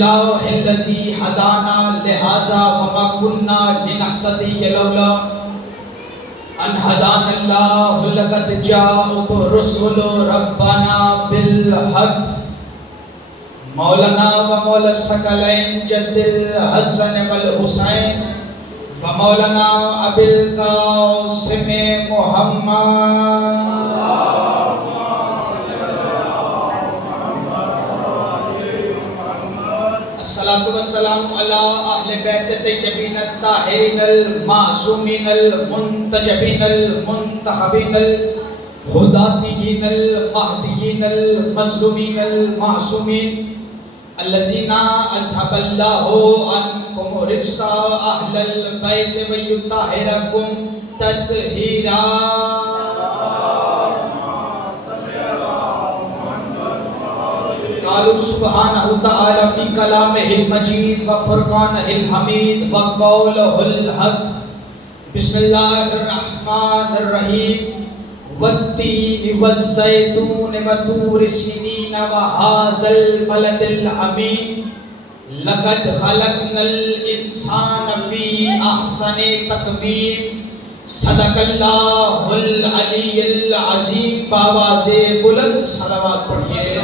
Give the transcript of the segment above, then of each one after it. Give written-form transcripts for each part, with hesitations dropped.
للہ الذی ہدانا لہذا وما کننا لنہتدی لولا ان ہدانا اللہ لقد جاءت رسل ربنا بالحق مولانا و مولا الثقلین جد الحسن والحسین و مولانا ابی القاسم محمد الصلاة والسلام علی اہل بیت طیبین الطاہرین المعصومین المنتجبین المنتخبین الہداتیین المہدیین المظلومین المعصومین الذین اذھب اللہ عنکم رجس اہل البیت ویطہرکم تطہیرا قالوا سبحانہ تعالی فی کلامہ المجید و فرقانہ الحمید و قولہ الحق بسم اللہ الرحمن الرحیم والتین والزیتون وطور سنین وہذا البلد الامین لقد خلقنا الانسان فی احسن تقویم صدق اللہ العلی العظیم بآواز بلند صلوات پڑھیے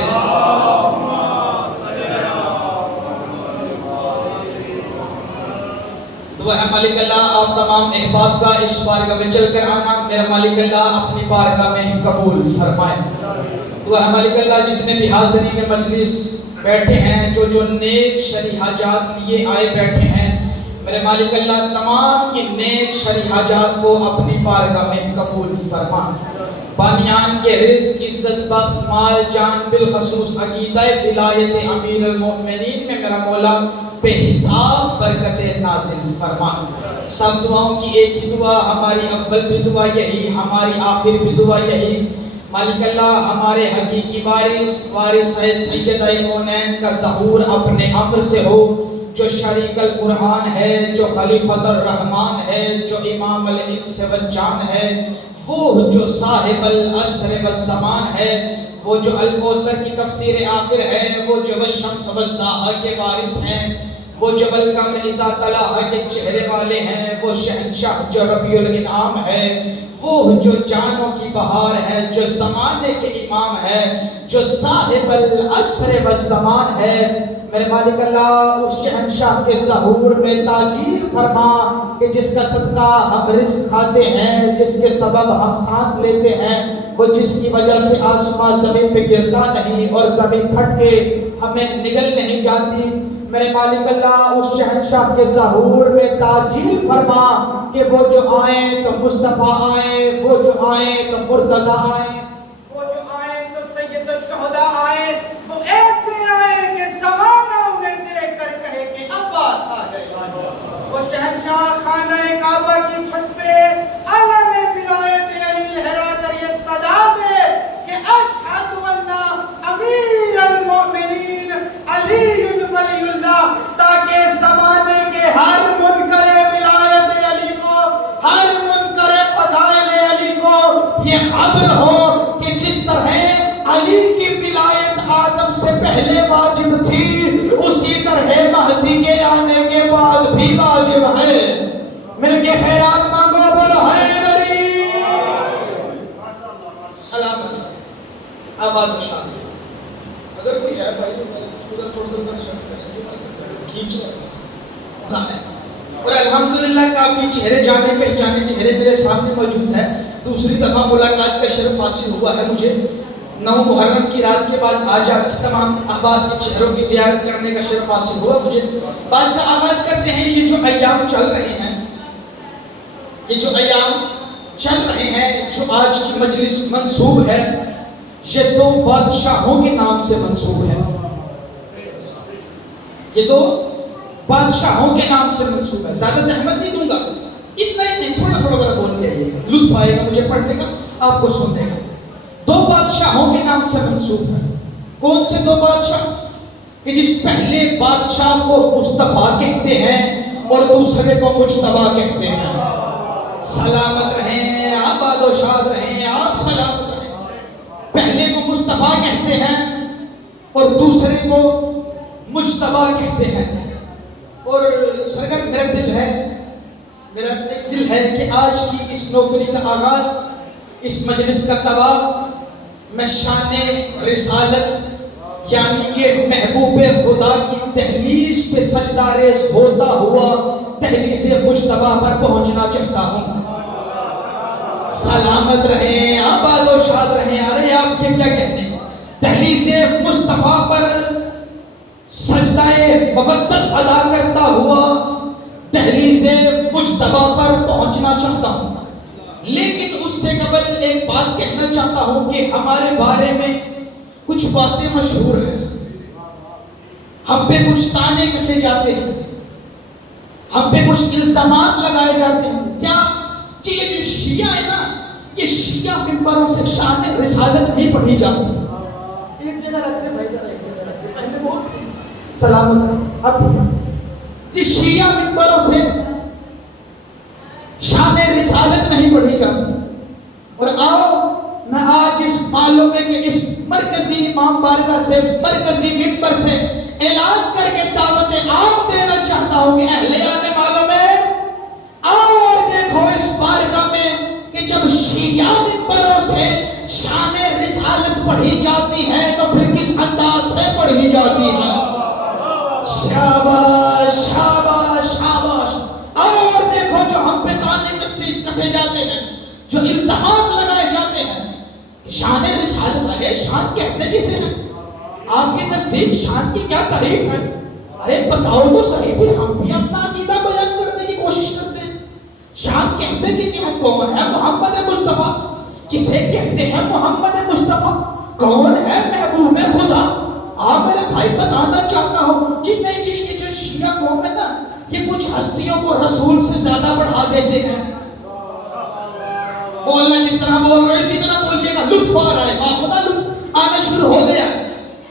دعا ہے مالک اللہ آپ تمام احباب کا اس بارگاہ میں چل کر آنا میرا مالک اللہ اپنی بارگاہ میں قبول فرمائے دعا ہے مالک اللہ جتنے بھی حاضرین مجلس بیٹھے ہیں جو نیک شرعی حاجات لیے آئے بیٹھے ہیں میرے مالک اللہ تمام کی نیک شرعی حاجات کو اپنی بارگاہ میں قبول فرما بانیان کے رزق عزت بخت مال جان بالخصوص عقیدہ ولایت امیر المؤمنین میں میرا مولا بے حساب برکت نازل فرما سب دعاؤں کی ایک ہی دعا ہماری اول بھی دعا یہی ہماری آخر بھی دعا یہی مالک اللہ ہمارے حقیقی وارث ہے سیدہ کونین کا ظہور اپنے امر سے ہو جو شریک القرآن ہے جو خلیفۃ الرحمن ہے جو امام الانس والجان ہے وہ جو صاحب العصر والزمان ہے وہ جو الکوثر کی تفسیر آخر ہے وہ جو الشمس والضحیٰ کے وارث ہیں وہ جو القمر اذا طلع کے چہرے والے ہیں وہ شہنشاہ جو ربیع الانعام ہے وہ جو جانوں کی بہار ہے جو زمانے کے امام ہے جو صاحب العصر والزمان ہے میرے مالک اللہ اس شہنشاہ کے ظہور میں تاجیل فرما کہ جس کا صدقہ ہم رزق کھاتے ہیں جس کے سبب ہم سانس لیتے ہیں وہ جس کی وجہ سے آسمان زمین پہ گرتا نہیں اور زمین پھٹ کے ہمیں نگل نہیں جاتی میرے مالک اللہ اس شہنشاہ کے ظہور میں تاجیل فرما کہ وہ جو آئیں تو مصطفیٰ آئیں وہ جو آئیں تو مرتضیٰ آئیں وہ جو آئیں تو سید الشہداء آئیں وہ ایسے آئیں کہ زمانہ انہیں دیکھ کر کہے کہ عباس آ جائے وہ شہنشاہ خانہ کعبہ کی چھت پہ علم ولایت علی لہرا کر یہ صدا دے کہ اشہد ان امیر المؤمنین علی ولی اللہ تاکہ زمانے کے ہر منکر ولایت علی کو ہر منکر فضائل علی کو یہ خبر ہو کہ جس طرح علی کی ولایت آدم سے پہلے واجب تھی اسی طرح مہدی کے آنے کے بعد بھی واجب ہے مل کے خیرات مانگو بولو حیدری سلام آباد و شان اگر کوئی ہے بھائی تھوڑا سا کھینچ رہا ہے اور الحمدللہ کافی چہرے جانے پہچانے چہرے میرے سامنے موجود ہیں دوسری دفعہ ملاقات کا شرف حاصل ہوا ہے مجھے 9 محرم کی رات کے بعد آج آپ کی تمام احباب کے چہروں کی زیارت کرنے کا شرف حاصل ہوا مجھے بات کا آغاز کرتے ہیں یہ جو ایام چل رہے ہیں یہ جو ایام چل رہے ہیں جو آج کی مجلس منسوب ہے یہ 2 بادشاہوں کے نام سے منسوب ہے یہ 2 بادشاہوں کے نام سے منسوب ہے زیادہ زحمت نہیں دوں گا اتنا ہی تھوڑا تھوڑا بول کے آئیے گا لطف آئے گا مجھے پڑھنے کا آپ کو سننے کا 2 بادشاہوں کے نام سے منسوب ہے کون سے 2 بادشاہ کہ جس پہلے بادشاہ کو مصطفیٰ کہتے ہیں اور دوسرے کو مجتبیٰ کہتے ہیں سلامت رہیں آباد و شاد رہیں آپ سلامت رہیں پہلے کو مصطفیٰ کہتے ہیں اور دوسرے کو مجتبی کہتے ہیں. اور سرکار میرا ایک دل ہے کہ آج کی اس نوکری کا آغاز، اس مجلس کا طواف میں شان رسالت یعنی کہ محبوب خدا کی دہلیز پہ سجدہ ریز ہوتا ہوا دہلیز مجتبی پر پہنچنا چاہتا ہوں. سلامت رہیں، آباد و شاد رہیں. ارے آپ کے کیا کہتے ہیں؟ دہلیز مصطفیٰ پر سجدہ مودت ادا کرتا ہوا دہلیز مجتبی پر پہنچنا چاہتا ہوں. لیکن اس سے قبل ایک بات کہنا چاہتا ہوں کہ ہمارے بارے میں کچھ باتیں مشہور ہیں. ہم پہ کچھ تانے کسے جاتے ہیں، ہم پہ کچھ الزامات لگائے جاتے ہیں. کیا کہ یہ جو شیعہ ہے نا، یہ شیعہ ممبروں سے شان رسالت نہیں پڑھی جاتی. ایک جگہ رکھتے بھائی سلامت. اب کہ شیعہ ممبروں سے شان رسالت نہیں پڑھی جاتی. اور آؤ میں آج اس معلوم ہے کہ اس مرکزی امام بارگاہ سے، مرکزی ممبر سے اعلان کر کے دعوت عام دینا چاہتا ہوں کہ اہلیان معلوم ہے، آؤ اور دیکھو اس بارگاہ میں کہ جب شیعہ ممبروں سے شان رسالت پڑھی جاتی ہے تو پھر کس انداز سے پڑھی جاتی ہے. شاباش شاباش شاباش. آؤ اور دیکھو جو ہم پہ تانے کسے جاتے ہیں، جو الزامات لگائے جاتے ہیں. شان رسالت رہے، شان کہتے کسے ہیں؟ آپ کے نزدیک شان کی کیا تعریف ہے؟ ارے بتاؤ تو صحیح. بھی ہم بھی اپنا عقیدہ بیان کرنے کی کوشش کرتے ہیں. شان کہتے کسے ہیں؟ کون ہے محمد مصطفیٰ؟ کسے کہتے ہیں محمد مصطفیٰ؟ کون ہے محبوب خدا؟ آپ میرے بھائی بتانا چاہتا ہوں جی نہیں جی یہ جو شیعہ قوم ہے نا، یہ کچھ ہستیوں کو رسول سے زیادہ بڑھا دیتے ہیں. بولنا جس طرح بول رہے اسی طرح بولیے گا. لطف آ رہا ہے، باخدا لطف آنا شروع ہو گیا،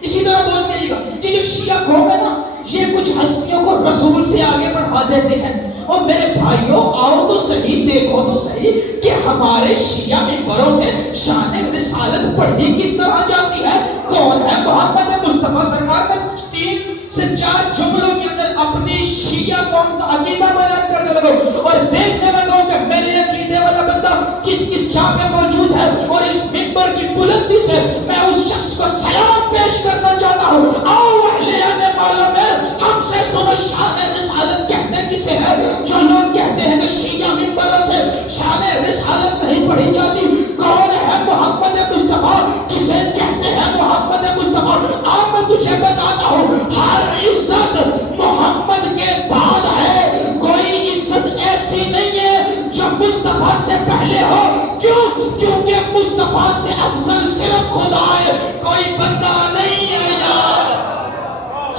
اسی طرح بول دیجیے گا. یہ جو شیعہ قوم ہے نا، یہ کچھ ہستیوں کو رسول سے آگے بڑھا دیتے ہیں. اور میرے بھائیوں آؤ تو صحیح، دیکھو تو صحیح کہ ہمارے شیعہ ممبروں سے شان رسالت پڑھی کس طرح جاتی ہے. کون ہے محمد مصطفیٰ؟ سرکار میں 3 سے 4 جملوں کے اندر اپنی شیعہ قوم کا عقیدہ بیان کرنے لگو اور دیکھنے لگو کہ میرے عقیدے والا بندہ کس کس جگہ پہ موجود ہے. اور اس ممبر کی بلندی سے میں اس شخص کو سلام پیش کرنا چاہتا ہوں. آؤ اہلیان معلوم ہے، ہم سے سنو شان رسالت کہتے کسے ہے؟ جو لوگ کہتے ہیں کہ شیعہ ممبروں سے شان رسالت نہیں پڑھی جاتی، کون ہے محمد مصطفیٰ؟ کسے کہتے ہیں محمد مصطفیٰ؟ آپ میں تجھے بتاتا ہوں ہر عزت محمد کے بعد ہے. کوئی عزت ایسی نہیں ہے جو مصطفیٰ سے پہلے ہو. کیوں؟ کیونکہ مصطفیٰ سے افضل صرف خدا ہے، کوئی بندہ نہیں ہے. یار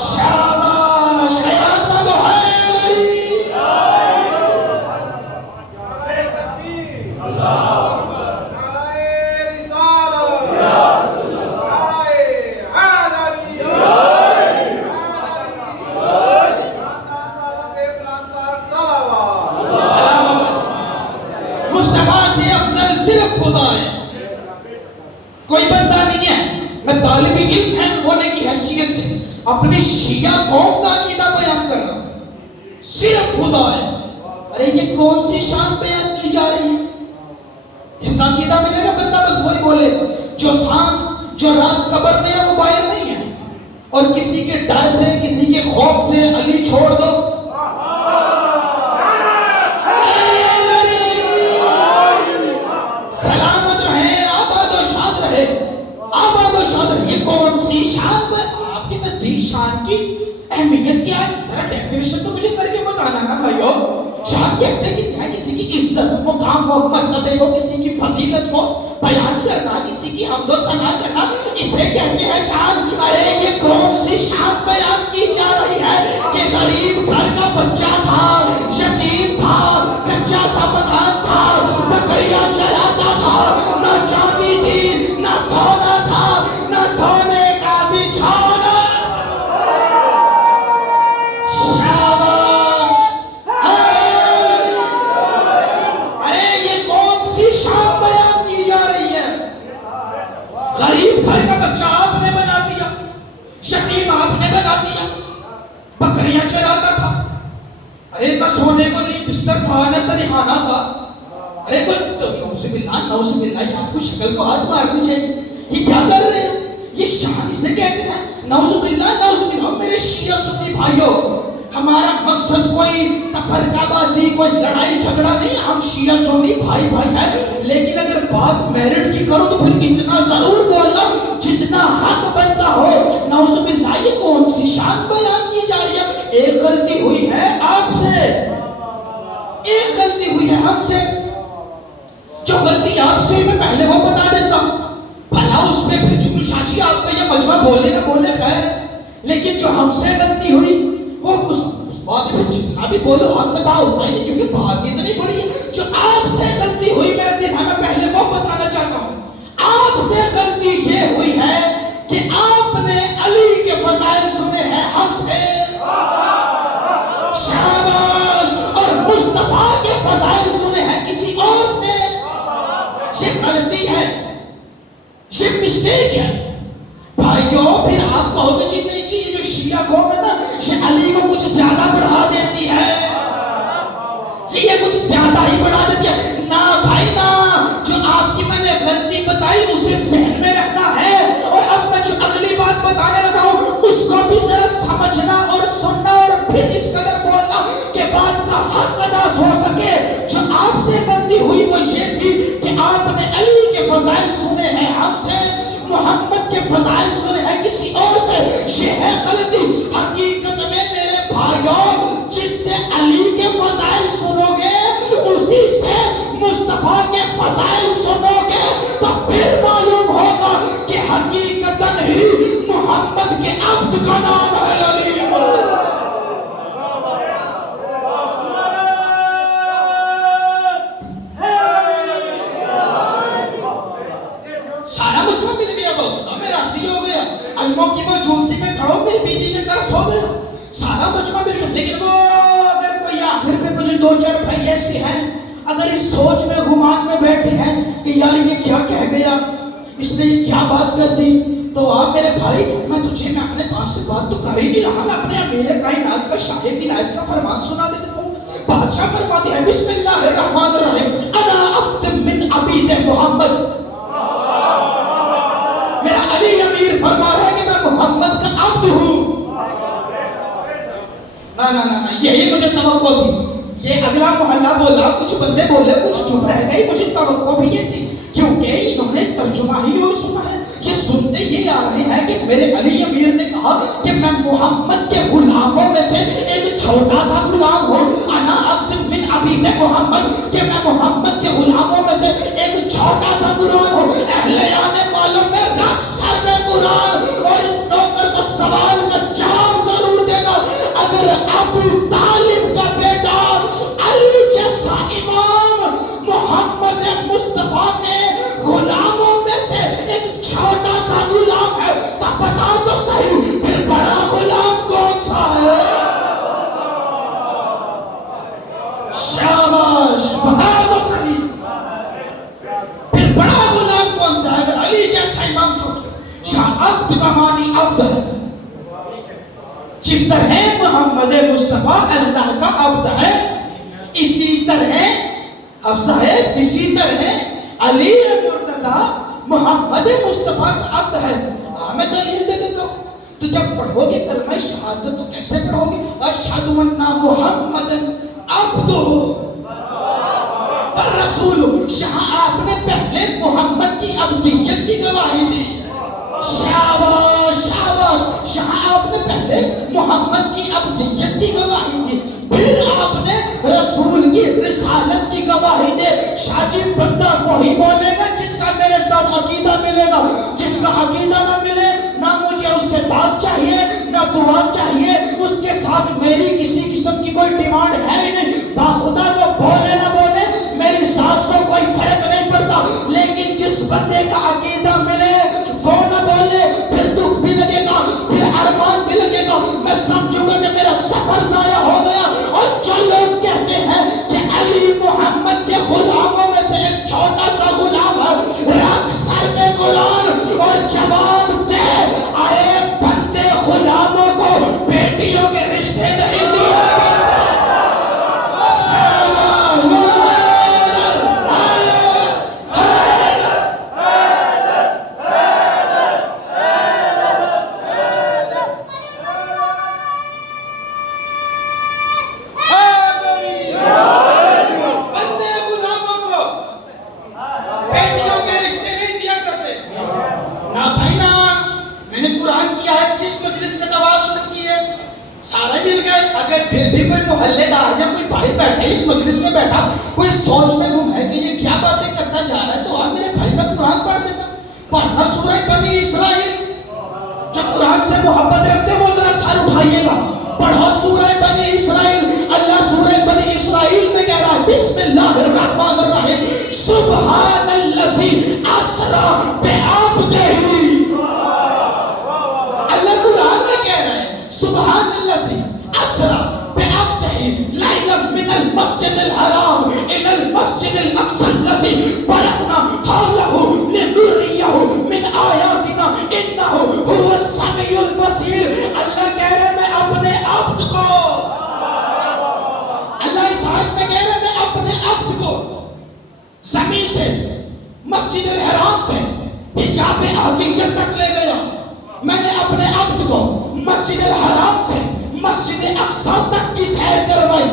شاباش. خیرات مانگو ہے کوئی بندہ نہیں ہے. میں طالب علم ہونے کی حیثیت سے اپنی شیعہ قوم کا عقیدہ بیان کر رہا ہوں، صرف خدا ہے. ارے یہ کون سی شان بیان کی جا رہی ہے؟ جس کا عقیدہ ملے گا بندہ بس وہی بولے گا. جو سانس جو رات قبر میں ہے وہ باہر نہیں ہے. اور کسی کے ڈر سے، کسی کے خوف سے علی چھوڑ دو. سلامت رہے، آباد و شاد رہے، آباد و شاد رہے. یہ کون سی شان پر آپ کے نزدیک شان کی اہمیت کیا ہے؟ ذرا ڈیفینیشن تو مجھے کر کے بتانا نا بھائیو. شان کہتے کسی ہے؟ کسی کی عزت، مقام و مرتبے کو، کسی کی فضیلت کو بیان کرنا، کسی کی حمد و ثنا کرنا، اسے کہتے ہیں شان. ارے یہ کون سی شان بیان کی جا رہی ہے کہ غریب گھر کا بچہ تھا، یتیم تھا، کچا سا مکان تھا، بکریاں چراتا تھا، نہ چاندی تھی، نہ سونا تھا، نہ سونے کا بچھونا. شاباش. ارے یہ کون سی شان بیان کی جا رہی ہے؟ غریب گھر کا بچہ آپ نے بنا دیا، یتیم آپ نے بنا دیا، بستر تھا نہ سریحانہ تھا. ارے نعوذ باللہ یہ آپ کو شکل کو ہاتھ مارنی چاہیے. یہ کیا کر رہے ہیں؟ یہ شان اسے کہتے ہیں. نعوذ باللہ. میرے شیعہ سنی بھائیوں, ہمارا مقصد کوئی تفرقہ بازی, کوئی لڑائی جھگڑا نہیں. ہم شیعہ سنی بھائی ہیں, لیکن اگر بات میرٹ کی کرو تو پھر اتنا ضرور بولنا جتنا حق بنتا ہو. نعوذ باللہ یہ کون سی شان بیان کی جا رہی ہے؟ ایک غلطی ہوئی ہے آپ سے, ایک غلطی ہوئی ہے ہم سے. جو غلطی آپ سے میں پہلے وہ بتا دیتا ہوں, بھلا اس پہ پھر جنو شاچی آپ کا یہ مجمع بولے نہ بولے خیر ہے, لیکن جو ہم سے غلطی ہوئی وہ اس بات میں جتنا بھی بولو حق ادا ہوتا ہی نہیں, کیونکہ بات اتنی بڑی ہے. جو آپ سے غلطی ہوئی میرے دل میں پہلے وہ بتانا چاہتا ہوں. آپ سے غلطی یہ ہوئی ہے کہ آپ نے علی کے فضائل سنے ہیں ہم سے, شاباش, اور مصطفیٰ کے فضائل سنے ہیں کسی اور سے. یہ غلطی ہے, یہ مسٹیک ہے بھائیوں. پھر آپ کہو گے جی نہیں جی یہ جو شیعہ قوم ہے نا یہ علی کو کچھ زیادہ بڑھا دیتی ہے, جی یہ کچھ زیادہ ہی بڑھا دیتی ہے. نہ بھائی نہ, جو آپ کی میں نے غلطی بتائی اسے ذہن میں رکھنا ہے, اور اب میں جو اگلی بات بتانے لگا ہوں اس کو بھی ذرا سمجھنا اور سننا, اور پھر اس قدر بولنا کہ بات کا حق ادا ہو سکے. جو آپ سے غلطی ہوئی وہ یہ تھی کہ آپ نے علی کے فضائل سنے ہیں ہم سے, محمد کے فضائل سنے ہیں کسی اور سے. یہ ہے غلطی. حقیقت میں میرے بھائیوں, جس سے علی کے فضائل سنو گے اسی سے مصطفیٰ کے فضائل سنو گے تو پھر معلوم ہوگا کہ حقیقتاً ہی محمد کے عبد کا نام ہے علی. سارا مجمع مل گیا, بہت میرا حاصل ہو گیا, علموں کی موجودگی میں کھڑو میری بیٹی کے طرف سو گیا, سارا مجمع مل گیا. لیکن وہ اگر کوئی آخر پہ کچھ دو چار بھائی ایسے ہیں اگر اس سوچ میں گمان میں بیٹھے ہیں کہ یار یہ کیا کہہ گیا, اس نے یہ کیا بات کر دی, تو آپ میرے بھائی میں تجھے میں اپنے پاس سے بات تو کر ہی نہیں رہا, میں اپنے امیر کائنات کا شاہ کی ہدایت کا فرمان سنا دیتا ہوں. بادشاہ فرماتے ہیں بسم اللہ الرحمن الرحیم, انا عبد من عبید محمد. میرا علی امیر فرما رہا ہے کہ میں محمد کا عبد ہوں. نہ یہی مجھے توقع تھی. یہ اگلا محلہ بولا, کچھ بندے بولے, کچھ چپ رہ گئی, مجھے توقع بھی یہ تھی کیونکہ انہوں نے ترجمہ ہی اور سنا ہے. یہ سنتے یہ آ رہے ہیں کہ میرے علی امیر نے کہا کہ میں محمد کے غلاموں میں سے ایک چھوٹا سا غلام ہوں. انا عبد من عبید محمد, کہ میں محمد کے غلاموں میں سے ایک چھوٹا سا غلام ہوں. اہلیان معلوم میں رکھ سر میں قرآن, اور اس نوکر کو سوال کا جواب ضرور دینا. اگر ابو طالب کا بیٹا علی جیسا امام محمد مصطفیٰ کے غلاموں میں سے ایک چھوٹا سا غلام ہے تو بتا تو صحیح پھر بڑا غلام کون سا ہے؟ شاباش, بتا تو صحیح پھر بڑا غلام کون سا ہے اگر علی جیسا امام چھوٹا. شاہ عبد کا معنی عبد ہے. جس طرح محمد مصطفیٰ اللہ کا عبد ہے, اسی طرح حفصہ ہے, اسی طرح علی مرتضیٰ محمد مصطفیٰ کا عبد ہے. میں دلیل دے دیتا ہوں. تو جب پڑھو گے کلمہ شہادت تو کیسے پڑھو گے؟ اشہد ان محمدًا عبدہ والرسول. شاہ آپ نے پہلے محمد کی عبدیت کی گواہی دی. شاباش شاباش, شاہ آپ نے پہلے محمد کی عبدیت کی گواہی دی, پھر آپ نے رسول کی رسالت کی گواہی دے. شاہ جی بندہ وہی بولے گا جس کا میرے ساتھ عقیدہ ملے گا. جس کا عقیدہ نہ ملے, نہ مجھے اس سے بات چاہیے نہ دعا چاہیے, اس کے ساتھ میری کسی قسم کی کوئی ڈیمانڈ ہے ہی نہیں. باخدا وہ بولے نہ بولے میری ذات کو کوئی فرق نہیں پڑتا, لیکن جس بندے کا عقیدہ ملے وہ نہ بولے, پھر دکھ بھی لگے گا, پھر ارمان بھی لگے گا. میں سمجھوں گا کہ میرا سفر ضائع ہو گیا. اور جو لوگ کہتے ہیں کہ علی محمد کے غلاموں میں سے ایک چھوٹا سا غلام ہے, رکھ سر میں قرآن اور جواب دے. آئے بندے غلاموں کو بیٹیوں کے رشتے نہیں دیا کرتے. اس مجلس میں بیٹھا کوئی سوچ میں گم ہے کہ یہ کیا باتیں کرتا جا رہا ہے، تو میرے بھائی میں قرآن پڑھ دیتا ہوں. پڑھنا سورہ بنی اسرائیل. جو قرآن سے محبت رکھتے وہ ذرا سر اٹھائیے گا. پڑھو سورہ بنی اسرائیل. اللہ سورہ بنی اسرائیل میں کہہ رہا ہے بسم اللہ الرحمن الرحیم سبحان الذی اسری بعبدہ. اللہ قرآن میں کہہ رہا ہے سبحان الذی اسری بعبدہ لیلا من المسجد الحرام الی المسجد الاقصی الذی بارکنا حولہ لنریہ من آیاتنا انہ هو السمیع البصیر. اللہ کہہ رہے میں اپنے عبد کو، اللہ اس آیت میں کہہ رہے میں اپنے عبد کو زمین سے مسجد الحرام سے حجاب عادیت تک لے گیا. میں نے اپنے عبد کو مسجد الحرام سے مسجد اقصی تک کی سیر کروائی.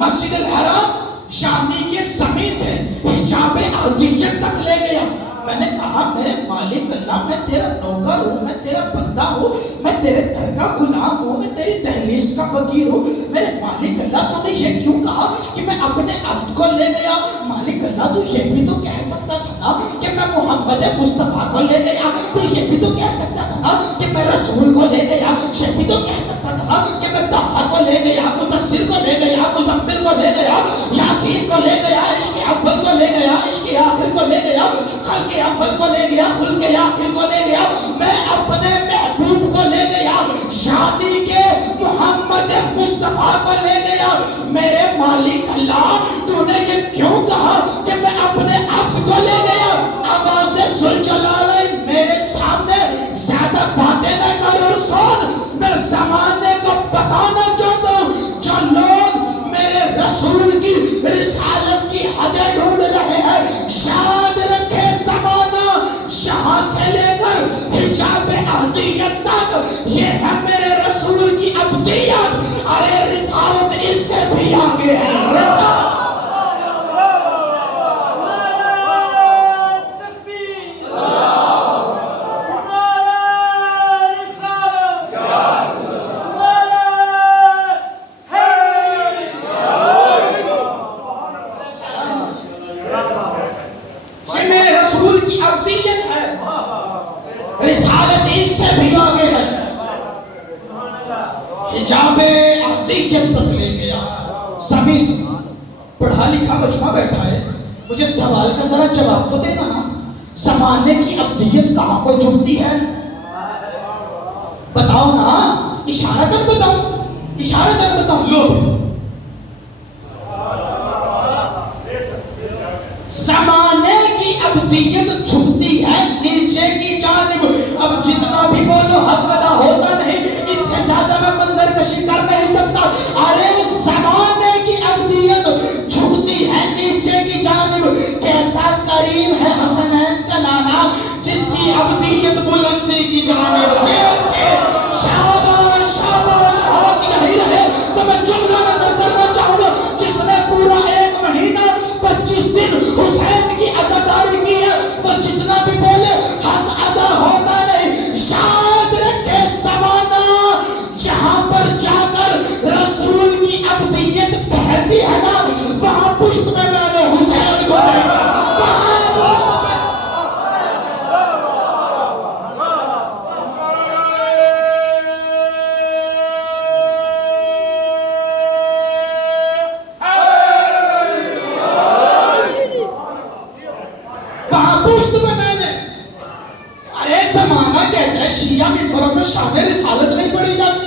مسجد الحرام شامی کے زمین سے حجاب عادیت تک لے گیا. میں نے کہا میرے مالک اللہ میں تیرا نوکر ہوں، میں تیرا بندہ ہوں، میں تیرے در کا غلام ہوں، میں تیری دہلیز کا فقیر ہوں. میرے مالک اللہ تو نے یہ کیوں کہا کہ میں اپنے عبد کو لے گیا؟ مالک اللہ تو یہ بھی تو کہہ سکتا تھا نا کہ میں محمد مصطفیٰ کو لے گیا. تو یہ بھی تو کہہ سکتا تھا نا کہ میں رسول کو لے گیا. یہ بھی تو کہہ سکتا تھا نا کہ میں طٰہٰ کو لے گیا، مدثر کو لے گیا، مزمل کو لے گیا، یاسین کو لے گیا، عشق اول کو لے گیا، عشق آخر کو لے گیا، خلق اول کو لے گیا، خلق آخر کو لے گیا. میں اپنے محبوب کو لے گیا، شادی کے محمد مصطفیٰ کو لے گیا. میرے مالک اللہ تو نے یہ کیوں کہا کہ میں اپنے عبد کو لے گیا؟ آواز ذوالجلالین میرے سامنے زیادہ باتیں نہ کر اور سن. میں زمانے کو بتانا چاہتا ہوں جو لوگ میرے رسول کی رسالت کی حدیں ڈھونڈ رہے ہیں، شاد رکھے زمانہ یہاں سے لے کر حجاب عادیت تک یہ ہے میرے رسول کی عبدیت. ارے رسالت اس سے بھی آگے ہے. رسالت اس سے بھی آگے ہے. حجاب عادیت تک لے گیا. سبھی پڑھا لکھا مجمع بیٹھا ہے، مجھے سوال کا ذرا جواب تو دینا نا. زمانے کی عبدیت کہاں کو جھکتی ہے؟ بتاؤ نا، اشارہ کر بتاؤ، اشارہ کر بتاؤ. لو زمانے کی عبدیت جھکتی ہے نیچے کی جانب. اب جتنا بھی بولو حق ادا ہوتا نہیں، اس سے زیادہ میں منظر کشی کر نہیں سکتا. ارے زمانے کی عبدیت جھکتی ہے نیچے کی جانب. کیسا کریم ہے حسنین کا نانا جس کی عبدیت بلندی کی جانب. جس کے شاباش شاباش ہاتھ نہیں رہے تو میں جملہ نظر کرنا چاہوں گا جس نے پورا 1 مہینہ 25 دن حسین کی عزاداری کی ہے، وہ جتنا بھی بولے حق ادا ہوتا نہیں. شاد رکھے زمانہ جہاں پر جا کر رسول کی عبدیت بہتی ہے نا، وہاں پشت میں نے حسین کو دیکھا. وہاں پشت میں شیعہ ممبروں سے شان رسالت نہیں پڑھی جاتی.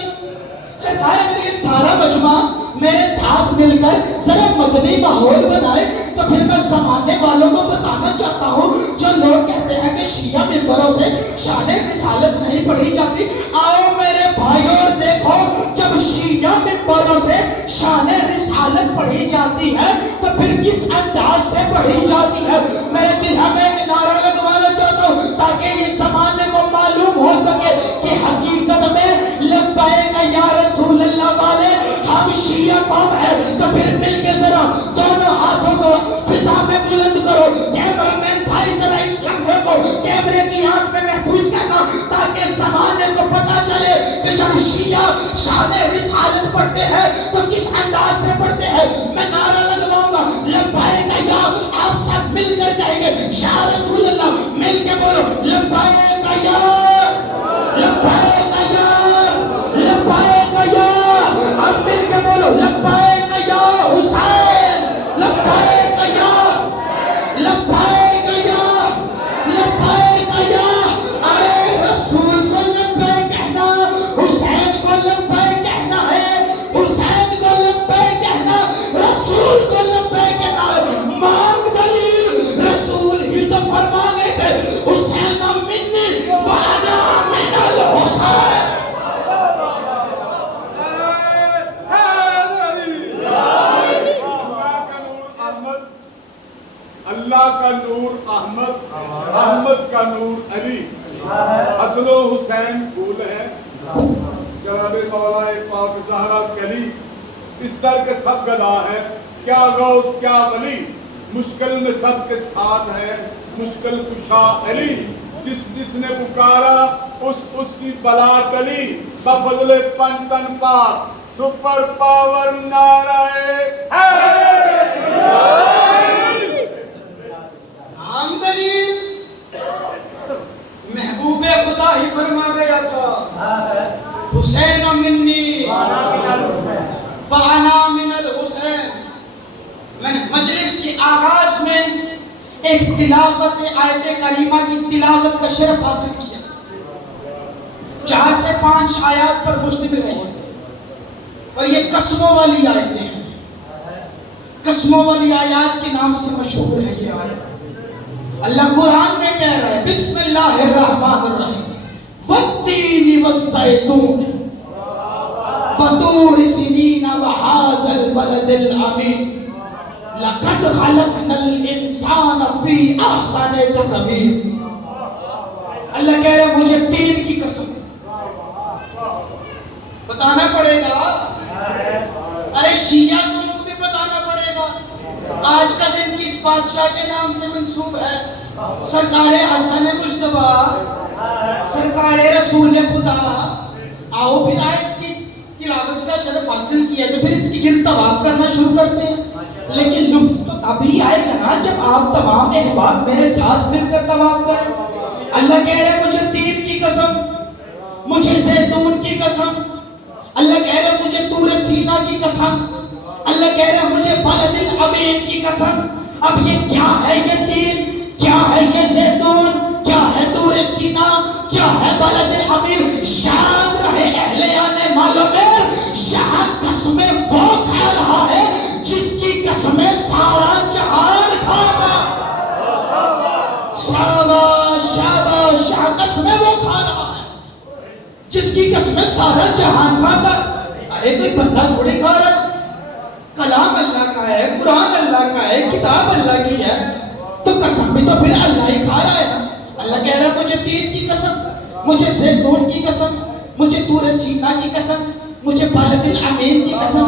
سرکار اگر یہ سارا مجمع میرے ساتھ مل کر ذرا مدنی ماحول بنائے تو پھر میں زمانے والوں کو بتانا چاہتا ہوں جو لوگ کہتے ہیں کہ شیعہ ممبروں سے شان رسالت نہیں پڑھی جاتی. آؤ میرے بھائیوں اور دیکھو، جب شیعہ ممبروں سے شان رسالت پڑھی جاتی ہے تو پھر کس انداز سے پڑھی جاتی ہے. میرے دل میں ایک نعرہ لگوانا چاہتا ہوں تاکہ یہ زمانے کو معلوم ہو سکے کہ حقیقت میں لبیک یا رسول اللہ والے ہم شیعہ قوم ہے. تو پھر مل کے ذرا دونوں ہاتھوں کو فضا میں بلند کرو. کیمرہ مین بھائی ذرا اس کیمرے کو کیمرے کی آنکھ میں محفوظ کرنا تاکہ زمانے کو پتا چلے کہ جب شیعہ شان رسالت پڑھتے ہیں تو کس انداز سے پڑھتے ہیں. میں نعرہ اللہ کا نور احمد، احمد کا نور علی، حسن و حسین پھول ہے، جناب مولا پاک زہرا کلی اس در کے سب گدا ہے، کیا غوث کیا ولی مشکل میں سب کے ساتھ ہے، مشکل کشا علی، جس نے پکارا اس کی بلا ٹلی، بفضل پنتن پاک سپر پاور نعرہ محبوب خدا ہی فرما گیا تھا حسین منی فانا من الحسین. میں نے مجلس کی آغاز میں ایک تلاوت آیت کریمہ کی تلاوت کا شرف حاصل کیا. 4 سے 5 آیات پر مشتمل ہے اور یہ قسموں والی آیتیں ہیں. قسموں والی آیات کے نام سے مشہور ہے یہ آیت. اللہ قرآن میں کہہ رہا ہے بسم اللہ الرحمن الرحیم والتین والزیتون وطور سنین وہذا البلد الامین لقد خلقنا الانسان فی احسن تقویم. اللہ کہہ رہا ہے مجھے تین کی قسم بتانا پڑے گا. ارے شیعہ کو بھی بتانا پڑے گا. آج کا دن کس بادشاہ کے نام سے منسوب ہے؟ سرکار حسن مجتبی، سرکار رسول خدا. آؤ پھر آیت کی تلاوت کا شرف حاصل کیا تو پھر اس کی گرد طواف کرنا شروع کرتے ہیں. لیکن لطف تو ابھی آئے گا نا جب آپ تمام احباب میرے ساتھ مل کر طواف کریں. اللہ کہہ رہے مجھے تین کی قسم، مجھے زیتون کی قسم، اللہ کہہ رہے مجھے طور سینا کی قسم، اللہ کہہ رہا مجھے بلد الامین کی قسم. اب یہ کیا ہے؟ یہ تین کیا ہے؟ یہ زیتون کیا ہے؟ طور سینا کیا ہے؟ بلد الامین. شاد رہے اہلیان معلوم ہے شاہ قسمیں وہ کھا رہا ہے جس کی قسمیں سارا جہان کھانا. شاباش شاباش. شاہ قسمیں وہ کھا رہا ہے جس کی قسمیں سارا جہان کھاتا. ارے کوئی بندہ تھوڑے کھا رہا ہے. کلام اللہ کا ہے، قرآن اللہ کا ہے، کتاب اللہ کی ہے، تو قسم بھی تو پھر اللہ ہی کھا رہا ہے نا. اللہ کہہ رہا ہے مجھے تین کی قسم، مجھے زیتون کی قسم، مجھے طور سینا کی قسم، مجھے بلد الامین کی قسم.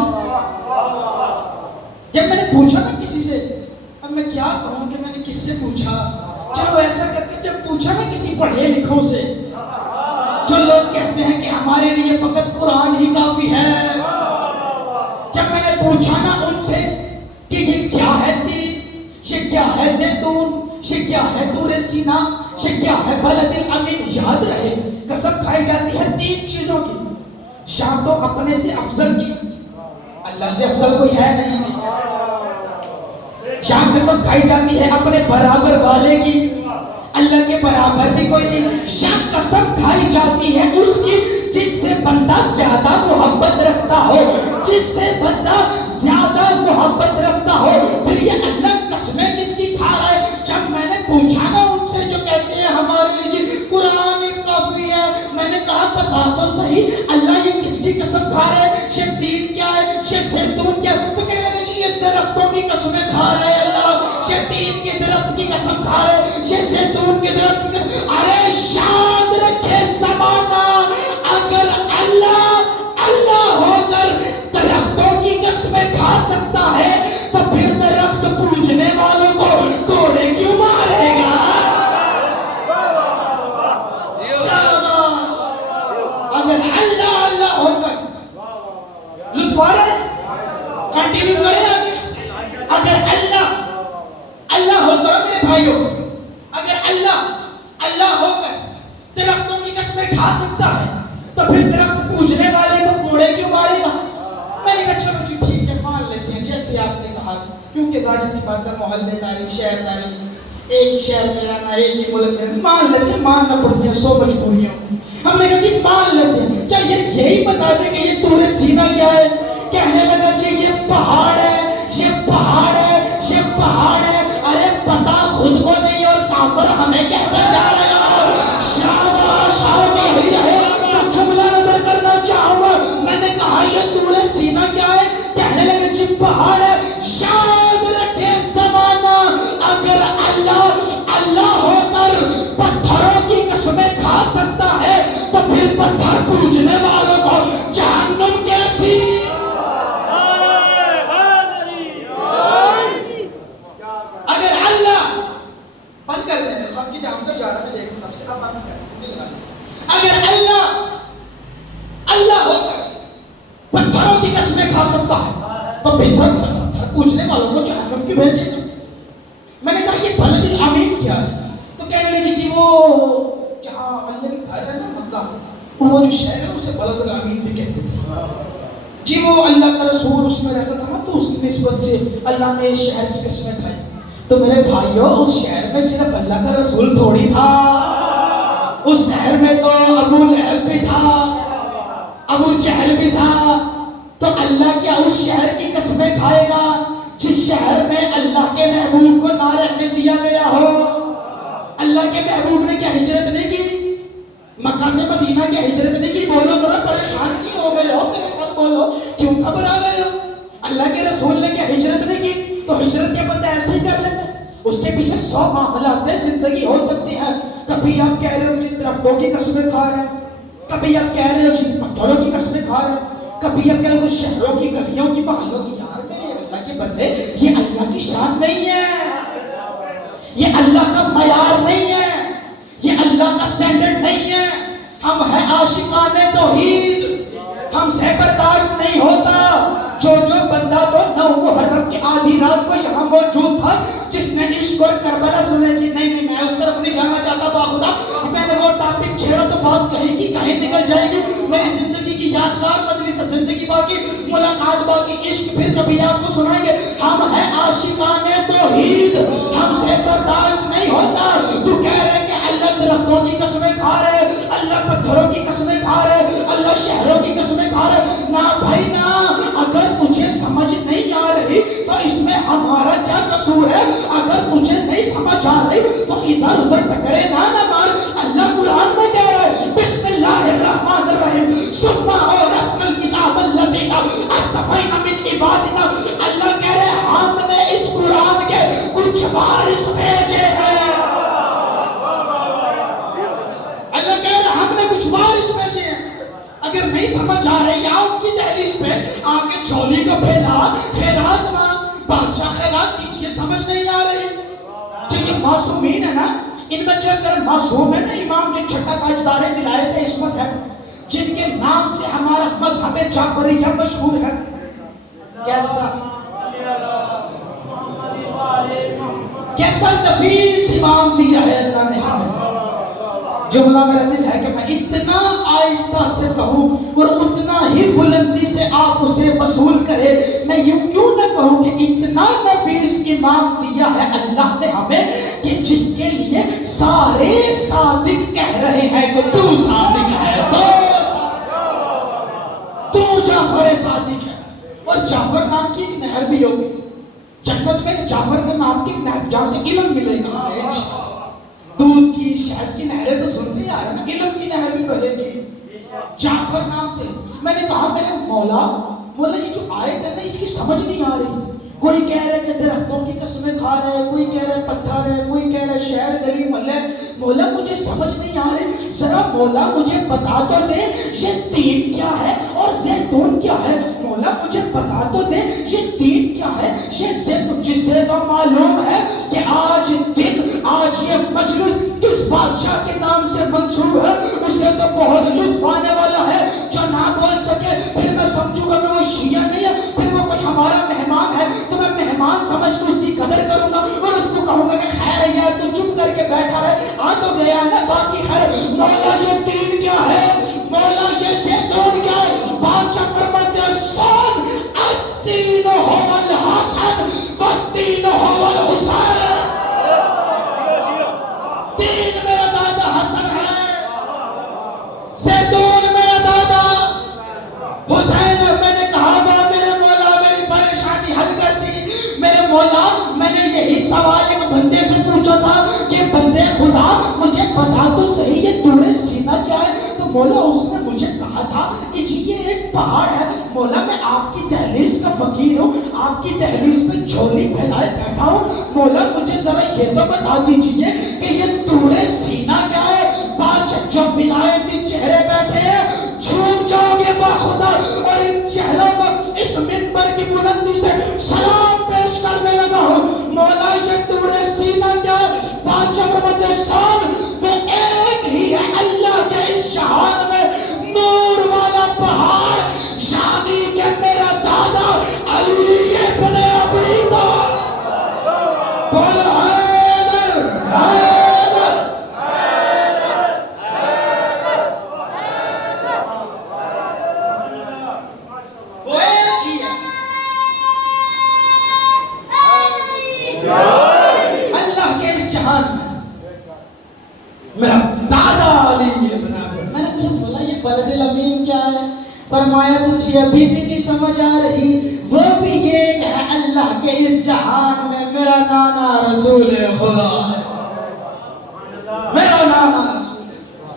جب میں نے پوچھا نا کسی سے، اب میں کیا کہوں کہ میں نے کس سے پوچھا. چلو ایسا کرتے جب پوچھا نا کسی پڑھے لکھوں سے، جو لوگ کہتے ہیں کہ ہمارے لیے فقط قرآن ہی کافی ہے، جب میں نے پوچھا نا ان سے کہ یہ کیا ہے تین، یہ کیا ہے زیتون، یہ کیا ہے طور سینا، یہ کیا ہے بلد الامین. یاد رہے قسم کھائی جاتی ہے تین چیزوں کی. شاہ تو اپنے سے افضل کی، اللہ سے افضل کوئی ہے نہیں. شاہ قسم کھائی جاتی ہے اپنے برابر والے کی، اللہ کے برابر بھی کوئی نہیں. شاہ قسم کھائی جاتی ہے اس کی جس سے بندہ زیادہ محبت رکھتا ہو، جس سے بندہ زیادہ محبت رکھتا ہو. پھر یہ اللہ قسمیں کس کی کھا رہا ہے؟ جب میں نے پوچھا نا ان سے جو کہتے ہیں ہمارے لیے قرآن کافی ہے، میں نے کہا بتا تو صحیح اللہ یہ کس کی قسم کھا رہا ہے؟ یہ دین کیا ہے؟ یہ زیتون کیا ہے؟ تو کہنے لگے جی یہ درختوں کی قسمیں کھا رہا ہے اللہ. یہ دین کے درخت کی قسم کھا رہا ہے، یہ زیتون کے درخت کی قسم. ارے شاد رکھے زمانہ اگر اللہ اللہ ہو کر درختوں کی قسمیں کھا سکتا ہے تو پھر درخت پوجنے والوں کو کوڑے کیوں مارے گا؟ شاباش. اگر اللہ اللہ ہو کر لطف آ رہا ہے کنٹینیو کریں آگے. اگر اللہ اللہ ہو کر میرے بھائیوں، اگر اللہ اللہ ہو کر درختوں کی قسمیں کھا سکتا ہے تو پھر درخت پوجنے والے کو کوڑے کیوں مارے گا؟ میں نے کہا چلو جی ٹھیک ہے مان لیتے ہیں جیسے آپ نے کہا، کیونکہ ظاہر سی بات ہے محلے داری شہر داری ایک شہر میں رہنا ایک ہی ملک میں مان لیتے ہیں، ماننا پڑتی ہے 100 مجبوریاں. ہم نے کہا جی مان لیتے ہیں. چلیے یہی بتا دیں کہ یہ طور سینا کیا ہے. کہنے لگا جی یہ پہاڑ ہے، یہ پہاڑ ہے، یہ پہاڑ ہے. ارے پتا خود کو نہیں اور کافر ہمیں کہنا جا رہا ہے. شاباش آؤ یہی رہے. تو جملہ نظر کرنا چاہوں گا. میں نے کہا یہ طور سینا کیا ہے؟ کہنے لگے جی پہاڑ ہے. شاد رکھے زمانہ اگر پتھر پوجنے والوں کو جہنم کیسی؟ اگر اللہ بند کر دیں سب کی جام تو جا رہا میں دیکھوں تب سے اب بند کر دیں، اگر اللہ ہو کر پتھروں کی قسمیں کھا سکتا ہے تو پتھر پوجنے والوں کو جہنم کی بھیجے گا۔ میں نے کہا یہ بلد الامین کیا ہے؟ تو کہنے لگی جی وہ جہاں اللہ کے گھر ہے نا مکہ، وہ جو شہر ہے اسے بلد الامین بھی کہتے تھے جی، وہ اللہ کا رسول اس میں رہتا تھا نا تو اس کی نسبت سے اللہ نے اس شہر کی قسمیں کھائی۔ تو میرے بھائیوں اس شہر میں صرف اللہ کا رسول تھوڑی تھا، اس شہر میں تو ابو لہب بھی تھا، ابو جہل بھی تھا۔ تو اللہ کیا اس شہر کی قسمیں کھائے گا جس شہر میں اللہ کے محبوب کو نہ رہنے دیا گیا ہو؟ اللہ کے محبوب نے کیا ہجرت نہیں کی؟ مکہ سے مدینہ کیا ہجرت نہیں کی؟ بولو ذرا، پریشان کیوں ہو گئے ہو؟ میرے ساتھ بولو، کیوں گھبرا گئے ہو؟ اللہ کے رسول نے کیا ہجرت نہیں کی؟ تو ہجرت کے بندے ایسے ہی کر لیتے ہیں، اس کے پیچھے 100 معاملات ہیں، زندگی ہو سکتی ہے۔ کبھی آپ کہہ رہے ہو جن درختوں کی قسمیں کھا رہے ہیں، کبھی آپ کہہ رہے ہو جن پتھروں کی قسمیں کھا رہے ہیں، کبھی آپ کہہ رہے ہو شہروں کی گلیوں کی محلوں کی۔ یار میرے اللہ کے بندے، یہ اللہ کی شان نہیں ہے، یہ اللہ کا معیار نہیں ہے، یہ اللہ کا سٹینڈرڈ نہیں ہے۔ ہم ہیں عاشقان توحید، ہم سے برداشت نہیں ہوتا جو بندہ تو 9 محرم کی آدھی رات کو یہاں موجود تھا جس نے عشق اور کربلا سنے کہ نہیں میں اس طرف نہیں جانا چاہتا، باخدا میں نے وہ ٹاپک چھیڑا تو بات کہیں کی کہیں نکل جائے گی، میری زندگی کی یادگار مجلس زندگی باقی، ملاقات باقی، عشق پھر کبھی آپ کو سنائیں گے۔ ہم ہیں عاشقان توحید، ہم سے برداشت نہیں ہوتا۔ تو کہہ رہے کہ اللہ درختوں کی قسمیں کھا رہے، اللہ پتھروں کی قسمیں کھا رہے، اللہ شہروں کی قسمیں کھا رہے۔ نہ بھائی نہ، اگر تجھے سمجھ نہیں آ رہی تو اس میں ہمارا کیا قصور ہے؟ اگر تجھے نہیں سمجھ آ رہی تو ادھر ادھر ٹکرے نہ مار۔ اللہ قرآن میں کہہ رہا ہے بسم اللہ الرحمن الرحیم ثم اورثنا الکتاب الذی اصطفینا من عبادنا۔ اللہ کہہ رہے ہیں ہم نے اس قرآن کے کچھ وارث بھیجے ہیں۔ اللہ کہہ رہے ہیں ہم نے کچھ وارث بھیجے ہیں۔ اگر نہیں سمجھ آ رہے یا ان کی دہلیز پہ آگے جھولی کو پھیلا، خیرات مانگ، بادشاہ خیرات کیجئے، سمجھ نہیں آ رہی؟ جو یہ معصومین ہے نا، ان میں جو اگر معصوم ہے نا، امام جو چھٹا تاجدار ولایت عصمت ہے، جن کے نام سے ہمارا مذہب جعفریہ مشہور ہے، کیسا نفیس امام دیا ہے اللہ نے ہمیں۔ جملہ میرا دل ہے کہ میں اتنا آہستہ سے کہوں اور اتنا ہی بلندی سے آپ اسے وصول کرے۔ میں یوں کیوں نہ کہوں کہ اتنا نفیس امام دیا ہے اللہ نے ہمیں کہ جس کے لیے سارے صادق کہہ رہے ہیں کہ تو صادق ہے، تو جعفر صادق ہے۔ اور جعفر نام کی ایک نہر بھی ہوگی جنت میں، جعفر کے نام کی ایک نہر جہاں سے علم ملے گا۔ دودھ کی شہد کی نہریں تو سنتے آ رہے نا، علم کی نہر بھی بہے گی جعفر نام سے۔ میں نے کہا میرے مولا یہ جو آیت ہے نا اس کی سمجھ نہیں آ رہی۔ کوئی کہہ رہے کہ درختوں کی قسمیں کھا رہے، کوئی کہہ رہے پتھر ہے، کوئی کہہ رہے شہر گلی محلے۔ مولا مجھے سمجھ نہیں آ رہی، ذرا مولا مجھے بتا تو دے یہ تین کیا ہے اور زیتون کیا ہے۔ مولا مجھے بتا تو دے یہ تین کیا ہے یہ زیتون، جسے تو معلوم ہے کہ آج دن آج یہ مجلس کس بادشاہ کے نام سے منسوب ہے، اسے تو بہت لطف آنے والا ہے۔ جو نہ بول سکے پھر میں سمجھوں گا کہ وہ شیعہ نہیں ہے، پھر وہ کوئی ہمارا مہمان ہے تو میں مہمان سمجھ کے اس کی قدر کروں گا اور اس کو کہوں گا کہ خیر ہے یار تو چپ کر کے بیٹھا رہے، آ تو گیا ہے نا باقی خیر۔ مولا یہ تین کیا ہے؟ مولا یہ زیتون کیا ہے؟ بادشاہ فرماتے ہیں سن التین هو الحسن والتین هو الحسین۔ تین میرا دادا حسن ہے، زیتون میرا دادا حسین ہے۔ میں نے کہا بڑا میرے مولا میری پریشانی حل کر دی۔ میرے مولا میں نے یہی سوال ایک بندے سے پوچھا تھا کہ بندے خدا مجھے بتا تو صحیح یہ طور سینا کیا ہے؟ تو مولا اس نے مجھے کہا تھا کہ جی یہ ایک پہاڑ ہے۔ مولا میں آپ کی دہلیز کا فقیر ہوں، آپ کی دہلیز پہ جھولی پھیلائے بیٹھا ہوں۔ مولا مجھے ذرا یہ تو بتا دیجئے کہ یہ طور سینا کیا ہے؟ 5 جو ولایتی چہرے بیٹھے ہیں اللہ کے اس جہان میں میرا دادا علی ابن ابی، میں نے پوچھا بولا یہ بلد الامین کیا ہے؟ فرمایا تجھے ابھی بھی نہیں سمجھ آ رہی، وہ بھی یہ کہ اللہ کے اس جہان میں میرا نانا رسول خدا ہے، میرا نانا رسول خدا۔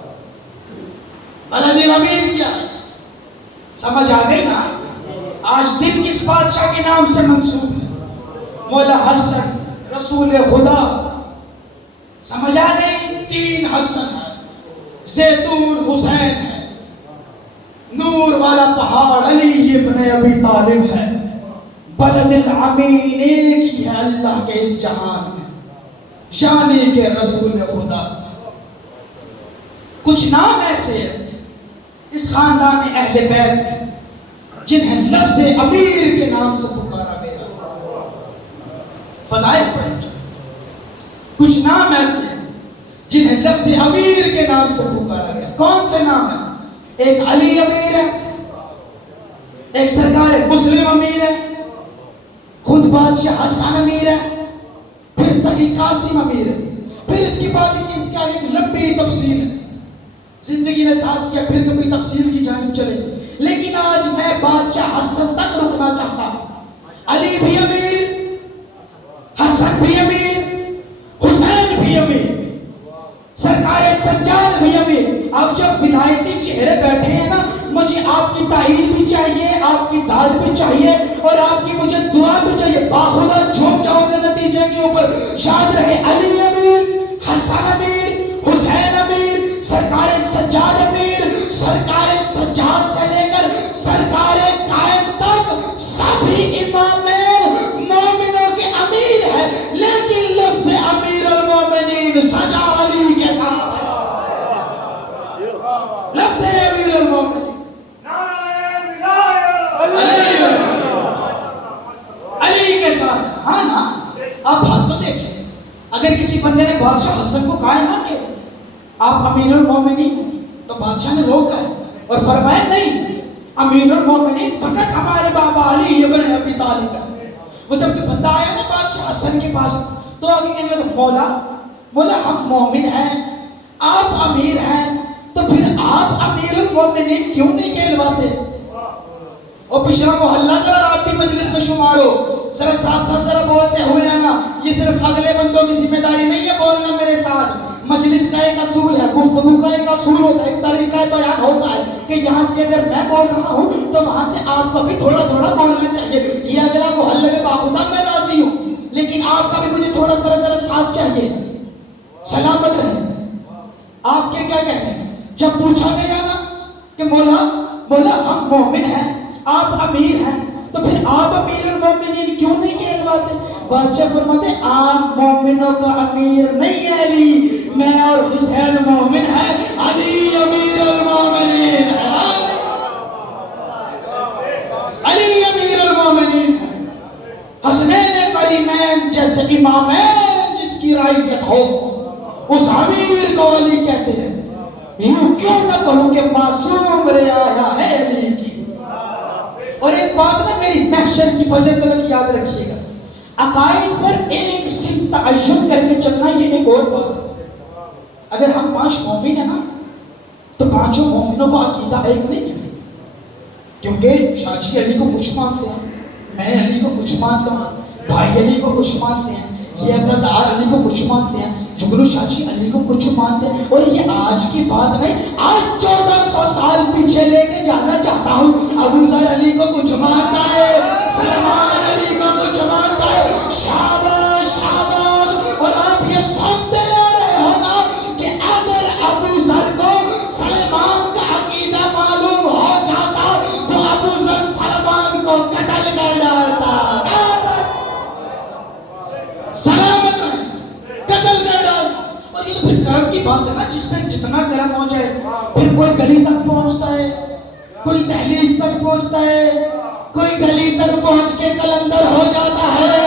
بلد الامین کیا ہے؟ سمجھ آ گئی نا؟ آج دن کس بادشاہ کے نام سے منسوب ہے؟ مولا حسن رسول خدا۔ سمجھ آ گئی؟ 3 حسن ہے، زیتون حسین ہے، نور والا پہاڑ علی ابن ابی طالب ہے، بلد الامین ایک ہی ہے اللہ کے اس جہان میں، یعنی کہ رسول خدا۔ کچھ نام ایسے ہیں اس خاندان اہل بیت میں جنہیں لفظ امیر کے نام سے پکارا گیا، فضائل پڑھیں۔ کچھ نام ایسے ہیں جنہیں لفظ امیر کے نام سے پکارا گیا۔ کون سے نام ہیں؟ ایک علی امیر ہے، ایک سرکار مسلم امیر ہے، خود بادشاہ حسن امیر ہے، پھر سخی قاسم امیر ہے، پھر اس کی بعد اس کا ایک لمبی تفصیل ہے، زندگی نے ساتھ کیا، پھر کبھی تفصیل کی جانب چلے گی، لیکن آج میں بادشاہ حسن تک رکنا چاہتا ہوں۔ علی بھی امیر، حسن بھی امیر، حسین بھی امیر، سرکار سجاد بھی امیر۔ اب جب ولایتی چہرے بیٹھے ہیں نا، مجھے آپ کی تائید بھی چاہیے، آپ کی داد بھی چاہیے، اور آپ کی مجھے دعا بھی چاہیے۔ باخدا جھوم جاؤ گے نتیجے کے اوپر، شاد رہے علی امیر، حسن امیر، حسین امیر، سرکار سجاد امیر۔ سرکار سجاد سے لے کر سرکار قائم تک سبھی امام مومنوں کے امیر ہیں، لیکن لفظ امیر المومنین سجا علی کے ساتھ ہے۔ لفظ امیر المومنین علی کے ساتھ۔ ہاں نا، آپ بات تو دیکھیں، اگر کسی بندے نے بادشاہ حسن کو کہا ہے نا کہ آپ امیر المومنین ہیں، تو بادشاہ نے روکا ہے اور فرمایا نہیں، امیر المومنین فقط ہمارے بابا علی ابن ابی طالب ہے۔ وہ جب کہ بندہ آیا نا بادشاہ حسن کے پاس، تو آگے کہنے لگا مولا ہم مومن ہیں، آپ امیر ہیں، تو پھر آپ امیر المومنین کیوں نہیں کہلواتے؟ اور پچھلا محلہ ذرا آپ کی مجلس میں شمار ہو، ذرا ساتھ ساتھ ذرا بولتے ہوئے ہیں نا، یہ صرف اگلے بندوں کی ذمہ داری نہیں ہے بولنا میرے ساتھ۔ مجلس کا ایک اصول ہے، گفتگو کا ایک اصول ہوتا ہے، ایک طریقہ بیان ہوتا ہے کہ یہاں سے اگر میں بول رہا ہوں تو وہاں سے آپ کو بھی تھوڑا تھوڑا بولنا چاہیے۔ یہ اگلا محلے میں باخدا میں راضی ہوں، لیکن آپ کا بھی مجھے تھوڑا ذرا ساتھ چاہیے۔ سلامت رہے۔ آپ کے کیا کہتے ہیں؟ جب پوچھا گیا نا کہ مولا ہم مومن ہیں، آپ امیر ہیں، تو پھر آپ امیر المومنین کیوں نہیں کہلواتے؟ بادشاہ فرماتے آپ مومنوں کا امیر نہیں ہے علی، میں اور حسین مومن ہے، علی امیر المومنین ہے، علی امیر المومنین ہے۔ حسنین کریمین جیسے امامین جس کی رعیت ہو، اس امیر کو علی کہتے ہیں۔ یوں کیوں نہ کہوں کہ معصوم رعایا ہے علی کی۔ اور ایک بات نا میری محشر کی فجر تلک یاد رکھیے گا، عقائد پر ایک سم تعین کر کے چلنا یہ ایک اور بات ہے۔ اگر ہم 5 مومن ہیں نا، تو 5 مومنوں کا عقیدہ ایک نہیں ہے، کیونکہ شاہ جی علی کو کچھ مانتے ہیں، میں علی کو کچھ مانتا ہوں، بھائی علی کو کچھ مانتے ہیں، یہ عزادار علی کو کچھ مانتے ہیں، جگلو شاہ جی علی کو کچھ مانتے ہیں۔ اور یہ آج کی بات نہیں، آج 1400 سال پیچھے لے کے جانا چاہتا ہوں۔ ابو ذر علی کو کچھ مانتا ہے، سلمان علی کو کچھ مانتا ہے، شاباش شاباش۔ اور آپ یہ سنتے آ رہے ہو نا کہ اگر ابو ذر کو سلمان کا عقیدہ معلوم ہو جاتا تو ابو ذر سلمان کو قتل کر ڈالتا۔ سلامت رہے، قتل کر ڈالتا۔ اور یہ پھر کرم کی بات ہے نا، جس میں جتنا کرم ہو جائے، پھر کوئی گلی تک پہنچتا ہے، کوئی دہلیز تک پہنچتا ہے، کوئی گلی تک پہنچ کے کلندر ہو جاتا ہے۔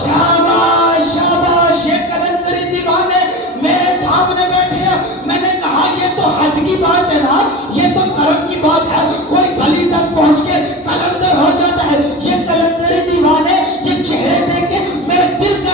شاباش شاباش، یہ کلندری دیوانے میرے سامنے بیٹھے ہیں۔ میں نے کہا یہ تو حد کی بات ہے نا، یہ تو کرم کی بات ہے، کوئی گلی تک پہنچ کے کلندر ہو جاتا ہے۔ یہ کلندری دیوانے یہ چہرے دیکھ کے میرے دل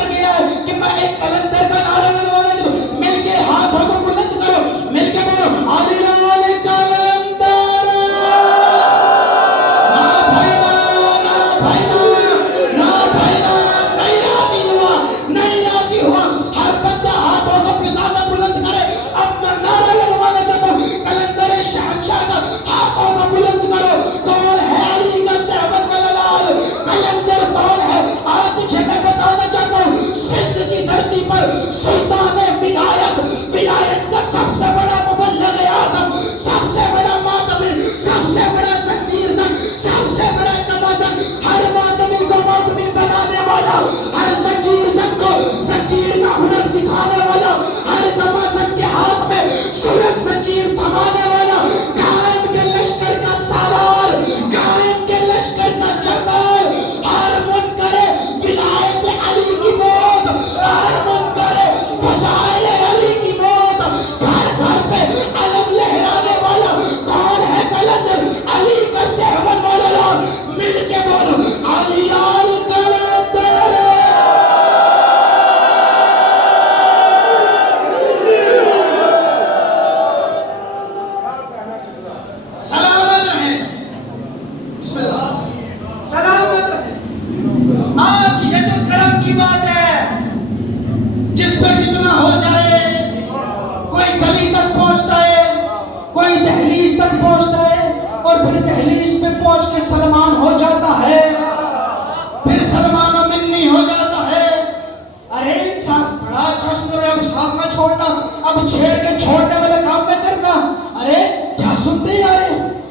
پہ جتنا ہو جائے، کوئی گلی تک پہنچتا ہے، کوئی دہلیز تک پہنچتا ہے، اور پھر دہلیز پہ پہنچ کے سلمان ہو جاتا ہے، پھر سلمان و منی ہو جاتا ہے. ارے انسان بڑا اچھا سن رہے، اب ساتھ نہ چھوڑنا، اب چھیڑ کے چھوڑنے والے کام میں کرنا. ارے کیا سنتے یار،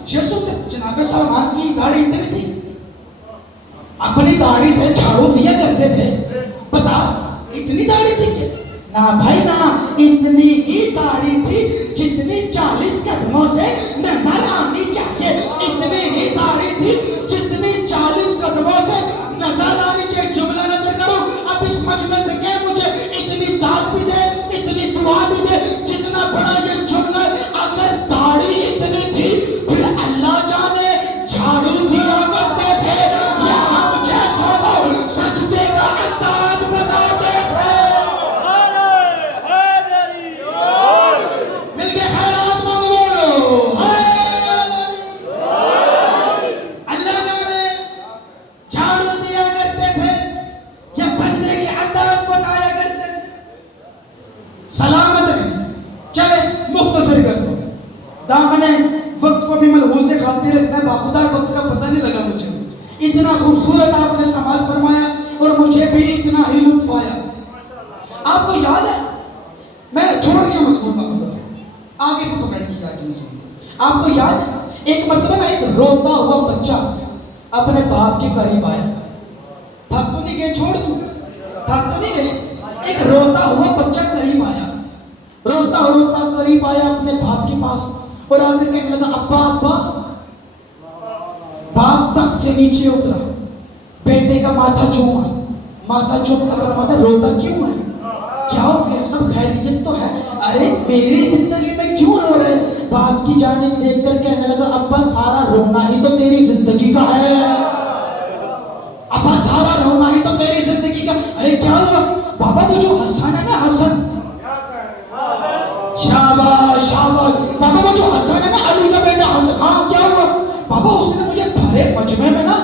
یہ سنتے جناب سلمان کی داڑھی اتنی تھی، اپنی داڑھی سے جھاڑو دیا کرتے تھے. بتا اتنی داڑھی تھی کہ نہ بھائی نہ، اتنی ہی داڑھی تھی جتنی 40 قدموں سے نظر آنی چاہیے. اتنی ہی داڑھی تھی جتنی 40 قدموں سے نظر آنی چاہیے. جملہ نظر کرو، اب اس مجمع سے کہ مجھے اتنی داد بھی دے، اتنی دعا بھی دے، جتنا بڑا یہ جملہ. اگر داڑھی اتنی تھی پھر اللہ جانے جھاڑو دیا کرتے تھے یا ہم جیسوں کو سجدے کا انداز بتاتے تھے. مل کے خیرات مانگ بولو اللہ جانے جھاڑو دیا کرتے تھے یا سجدے کے انداز بتایا کرتے تھے. سلامت ہے. چلے مختصر کر دو، دامن وقت کو بھی ملحوظ سے خاطر رکھنا ہے. باخودار وقت کا پتہ نہیں لگا مجھے. اتنا خوبصورت آپ نے سماعت فرمایا اور مجھے بھی اتنا ہی لطف آیا. آپ کو یاد ہے، میں چھوڑ دیا مضمون باخودار، آگے سے پکڑ کے آگے میں سن. آپ کو یاد ہے ایک مرتبہ نا ایک روتا ہوا بچہ اپنے باپ کے قریب آیا. تھک تو نہیں گئے، چھوڑ دوں، تھک تو نہیں گئے. ایک روتا ہوا بچہ قریب آیا، روتا روتا قریب آیا اپنے باپ کے پاس اور آ کر کہنے لگا ابا ابا. باپ تخت سے نیچے اترا، بیٹے کا ماتھا چوما، ماتھا چوم کر فرماتا روتا کیوں ہے، کیا ہو گیا، سب خیریت تو ہے. ارے میری زندگی میں کیوں رو رہے. باپ کی جانب دیکھ کر کہنے لگا ابا سارا رونا ہی تو تیری زندگی کا ہے، ابا سارا رونا ہی تو تیری زندگی کا. ارے کیا ہوا بابا، وہ جو حسن ہے نا، حسن، شاباش شاباش بابا، وہ جو حسن ہے نا، علی کا بیٹا حسن، ہاں کیا ہوا بابا. اس نے مجھے بھرے مجمع میں نا،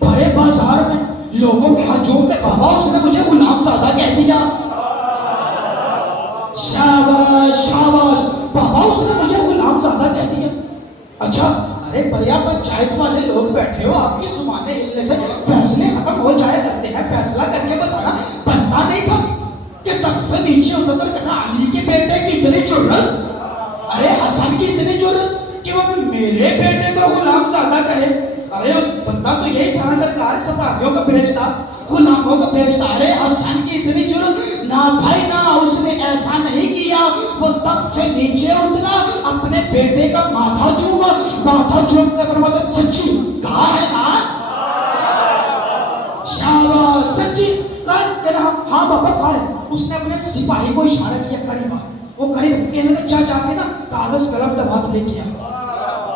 بھرے بازار میں، لوگوں کے ہجوم میں بابا اس نے مجھے غلام زادہ کہہ دیا. شاباش شاباش بابا، اس نے مجھے غلام زادہ کہہ دیا. اچھا ارے بریا پنچایت والے لوگ بیٹھے ہو، آپ کی زبانیں ہلنے سے فیصلے ختم ہو جائے کرتے ہیں. فیصلہ کر کے بتانا بنتا نہیں تھا کہ تخت سے نیچے اتر کر کہنا علی کے بیٹے کی اتنی جرت، ارے حسن کی اتنی جرت کہ وہ میرے بیٹے کو غلام زادہ کہے. ارے اس بندہ تو یہی تھا نا سرکار، سپاہیوں کو بھیجتا، غلاموں کو بھیجتا. ارے حسن کی اتنی جرت نہ بھائی نہ، اس نے ایسا نہیں کیا. وہ تخت سے نیچے اترا، اپنے بیٹے کا ماتھا چوما، ماتھا چوم کر فرماتا سچی کہا ہے نا، شاباش سچی کہا. ہاں بابا کہا ہے. اس نے اپنے سپاہی کو اشارہ کیا قریب آ. وہ قریب کہنے لگا جا کے نا کاغذ قلم دوات لے کے آ.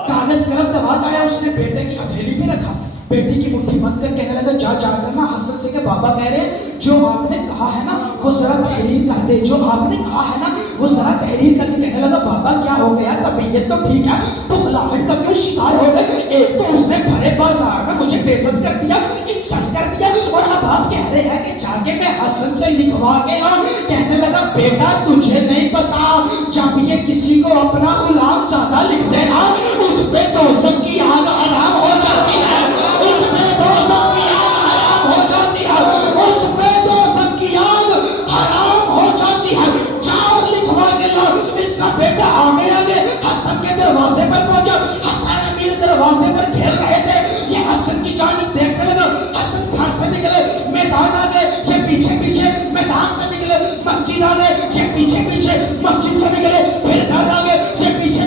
کاغذ قلم دوات آیا، اس نے بیٹے کی ہتھیلی پہ رکھا، بیٹی کی مٹھی بند کر کہنے لگا جا کر نا حسن سے کہ بابا کہہ رہے جو آپ نے کہا ہے نا وہ ذرا تحریر کر دے، جو آپ نے کہا ہے نا وہ ذرا تحریر کر دے. کہنے لگا بابا کیا ہو گیا، طبیعت تو ٹھیک ہے، بخلاہٹ کا کیوں شکار ہو گئے. ایک تو اس نے بھرے بازار میں مجھے بے عزت کر دیا، انسلٹ کر دیا، اور اب آپ کہہ رہے ہیں کہ جا کے میں حسن سے لکھوا کے نا. کہنے لگا بیٹا تجھے نہیں پتا، جب یہ کسی کو اپنا غلام زادہ لکھ دے نا اس پہ دوزخ کی آگ حرام ہو جاتی ہے، اس پہ دوزخ کی آگ حرام ہو جاتی ہے، اس پہ دوزخ کی آگ حرام ہو جاتی ہے. جاؤ لکھوا کے لاؤ. اس کا بیٹا آگے آگے حسن کے دروازے پر پہنچا. حسن امیر دروازے پر کھیل رہے تھے، یہ حسن کی جانب دیکھنے لگا. حسن گھر سے نکلے، میدان آ گئے، یہ پیچھے پیچھے میدان سے نکلے، مسجد آ گئے، یہ پیچھے پیچھے مسجد سے نکلے، پھر گھر آ گئے، یہ پیچھے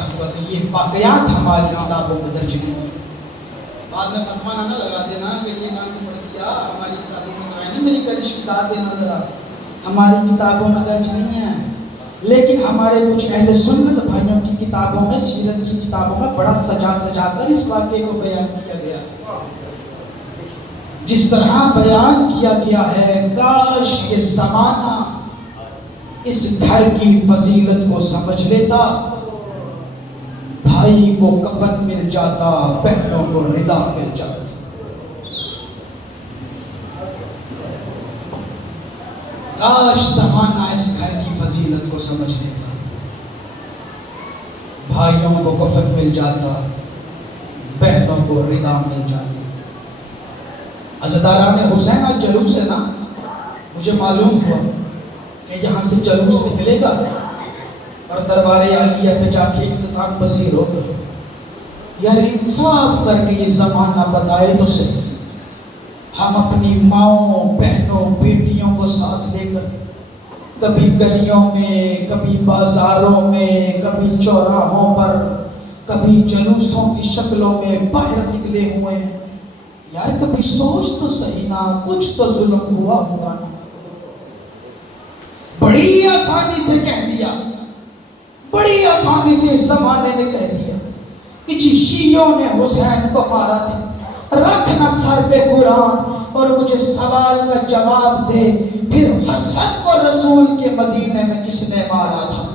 واقعہ ہوا تو یہ واقعات ہماری کتابوں میں درج نہیں ہیں۔ بعد میں فتویٰ نہ لگا دینا کہ یہ کہاں سے پڑھ دیا، ہماری کتابوں میں تو ہے نہیں، میری کرش بتا دینا ذرا، ہماری کتابوں میں درج نہیں ہے۔ لیکن ہمارے کچھ اہل سنت بھائیوں کی کتابوں میں، سیرت کی کتابوں میں بڑا سجا سجا کر اس واقعے کو بیان کیا گیا ہے۔ جس طرح بیان کیا گیا ہے، کاش یہ زمانہ اس گھر کی فضیلت کو سمجھ لیتا، بھائی کو کفن مل جاتا، بہنوں کو ردا مل جاتی۔ کاش زمانہ اس گھر کی فضیلت کو سمجھ لیتا، بھائیوں کو کفن مل جاتا، بہنوں کو ردا مل جاتی۔ عزاداران حسین آج جلوس ہے نا، مجھے معلوم ہوا کہ یہاں سے جلوس نکلے گا اور دربار عالیہ پہ جا کے اختتام پذیر ہوگا۔ یار انصاف کر کے یہ زمانہ بتائے تو صحیح، ہم اپنی ماؤں، بہنوں، بیٹیوں کو ساتھ لے کر کبھی گلیوں میں، کبھی بازاروں میں، کبھی چوراہوں پر، کبھی جلوسوں کی شکلوں میں باہر نکلے ہوئے ہیں۔ یار کبھی سوچ تو صحیح نا، کچھ تو ظلم ہوا ہوگا نا۔ بڑی آسانی سے کہہ دیا، بڑی آسانی سے اس زمانے نے کہہ دیا کہ جی شیعوں نے حسین کو مارا تھا، رکھنا سر پہ قرآن اور مجھے سوال کا جواب دے، پھر حسن کو رسول کے مدینے میں کس نے مارا تھا؟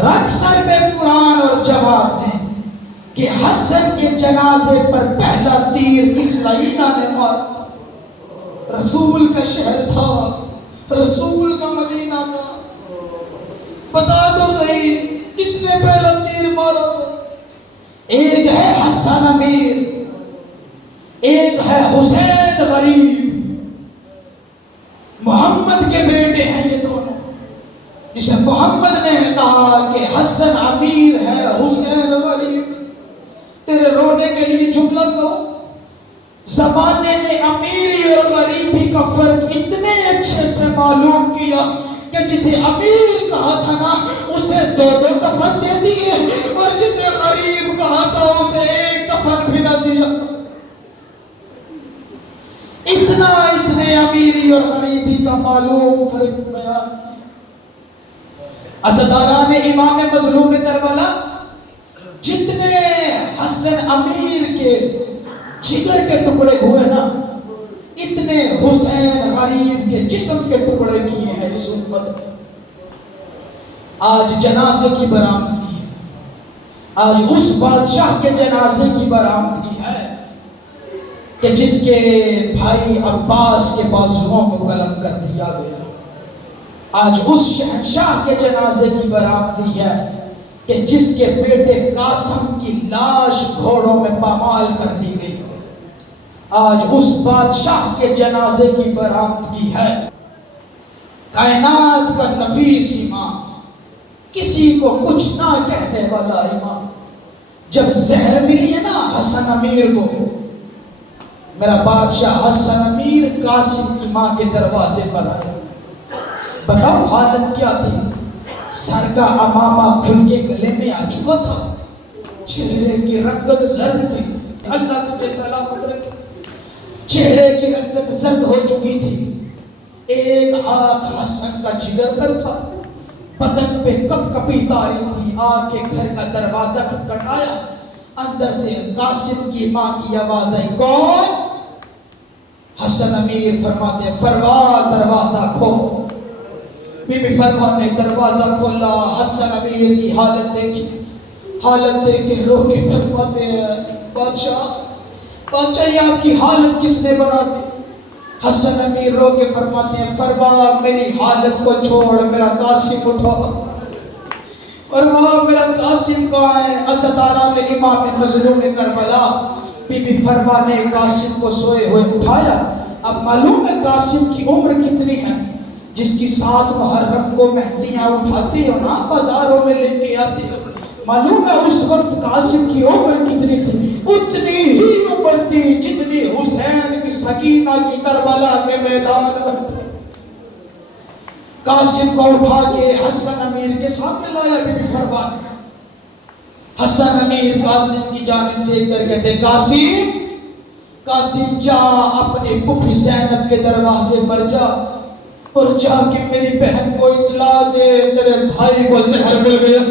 رکھ سر پہ قرآن اور جواب دے کہ حسن کے جنازے پر پہلا تیر کس لعینہ نے مارا تھا؟ رسول کا شہر تھا، رسول کا مدینہ تھا، بتا دو صحیح کس نے پہلا تیر مارا تھا؟ ایک ہے حسن امیر، ایک ہے حسین غریب، محمد کے بیٹے ہیں یہ دونوں، جسے محمد نے کہا کہ حسن امیر ہے، حسین غریب۔ تیرے رونے کے لیے جملہ کہو، زمانے نے امیری اور غریبی کا فرق اتنے اچھے سے معلوم کیا کہ جسے امیر کہا تھا نا اسے 2 کفن دے دیے، اور جسے غریب کہا تھا اسے 1 کفن بھی نہ دیا۔ اتنا اس نے امیری اور غریبی کا معلوم فرق بیان۔ عزاداران امام مظلوم کربلا، جتنے حسن امیر کے جگر کے ٹکڑے ہوئے نا، اتنے حسین غریب کے جسم کے ٹکڑے کیے ہیں اس امت نے۔ آج جنازے کی برآمدگی ہے، آج اس بادشاہ کے جنازے کی برآمدگی ہے کہ جس کے بھائی عباس کے بازوؤں کو قلم کر دیا گیا۔ آج اس شہنشاہ کے جنازے کی برآمدگی ہے کہ جس کے بیٹے قاسم کی لاش گھوڑوں میں پامال کر دی گئی۔ آج اس بادشاہ کے جنازے کی برآمدگی ہے۔ کائنات کا نفیس امام، کسی کو کچھ نہ کہنے والا امام، جب زہر ملی ہے نا حسن امیر کو، میرا بادشاہ حسن امیر قاسم کی ماں کے دروازے پر آیا۔ بتاؤ حالت کیا تھی؟ سر کا امامہ کھل کے گلے میں آ چکا تھا، چہرے کی رنگت زرد تھی، اللہ تجھے سلامت رکھے، چہرے کی رنگت زرد ہو چکی تھی۔ ایک ہاتھ حسن کا جگر پر تھا، بدن پہ کپ کپی تاری تھی۔ آ کے گھر کا دروازہ کھٹکھٹایا، اندر سے قاسم کی ماں کی آواز آئی، کون؟ حسن امیر فرماتے فروا دروازہ کھول۔ بی بی فرما نے دروازہ کھولا، حسن امیر کی حالت دیکھی، حالت دیکھ کے رو کے فرماتے ہیں بادشاہ یہ آپ کی حالت کس نے بنا دی؟ حسن امیر رو کے فرماتے ہیں فرما میری حالت کو چھوڑ، میرا قاسم اٹھا۔ فرما میرا قاسم کہاں ہے؟ عزاداران امام مظلوم کربلا، بی بی فرما نے قاسم کو سوئے ہوئے اٹھایا۔ اب معلوم ہے قاسم کی عمر کتنی ہے؟ جس کی 7 محرم کو مہندیاں اٹھاتی ہو نا، بازاروں میں لے کے آتی ہو، معلوم ہے اس وقت قاسم کی عمر کتنی تھی؟ اتنی ہی عمر تھی جتنی حسین کی سکینہ کی کربلا کے میدان میں۔ قاسم کو اٹھا کے حسن امیر کے سامنے لایا. بی بی فرماتی حسن امیر قاسم کی جانب دیکھ کر کہتے قاسم قاسم جا اپنی پھوپھی زینب کے دروازے پر جا اور جا کے میری بہن کو اطلاع دے تیرے بھائی کو زہر مل گیا.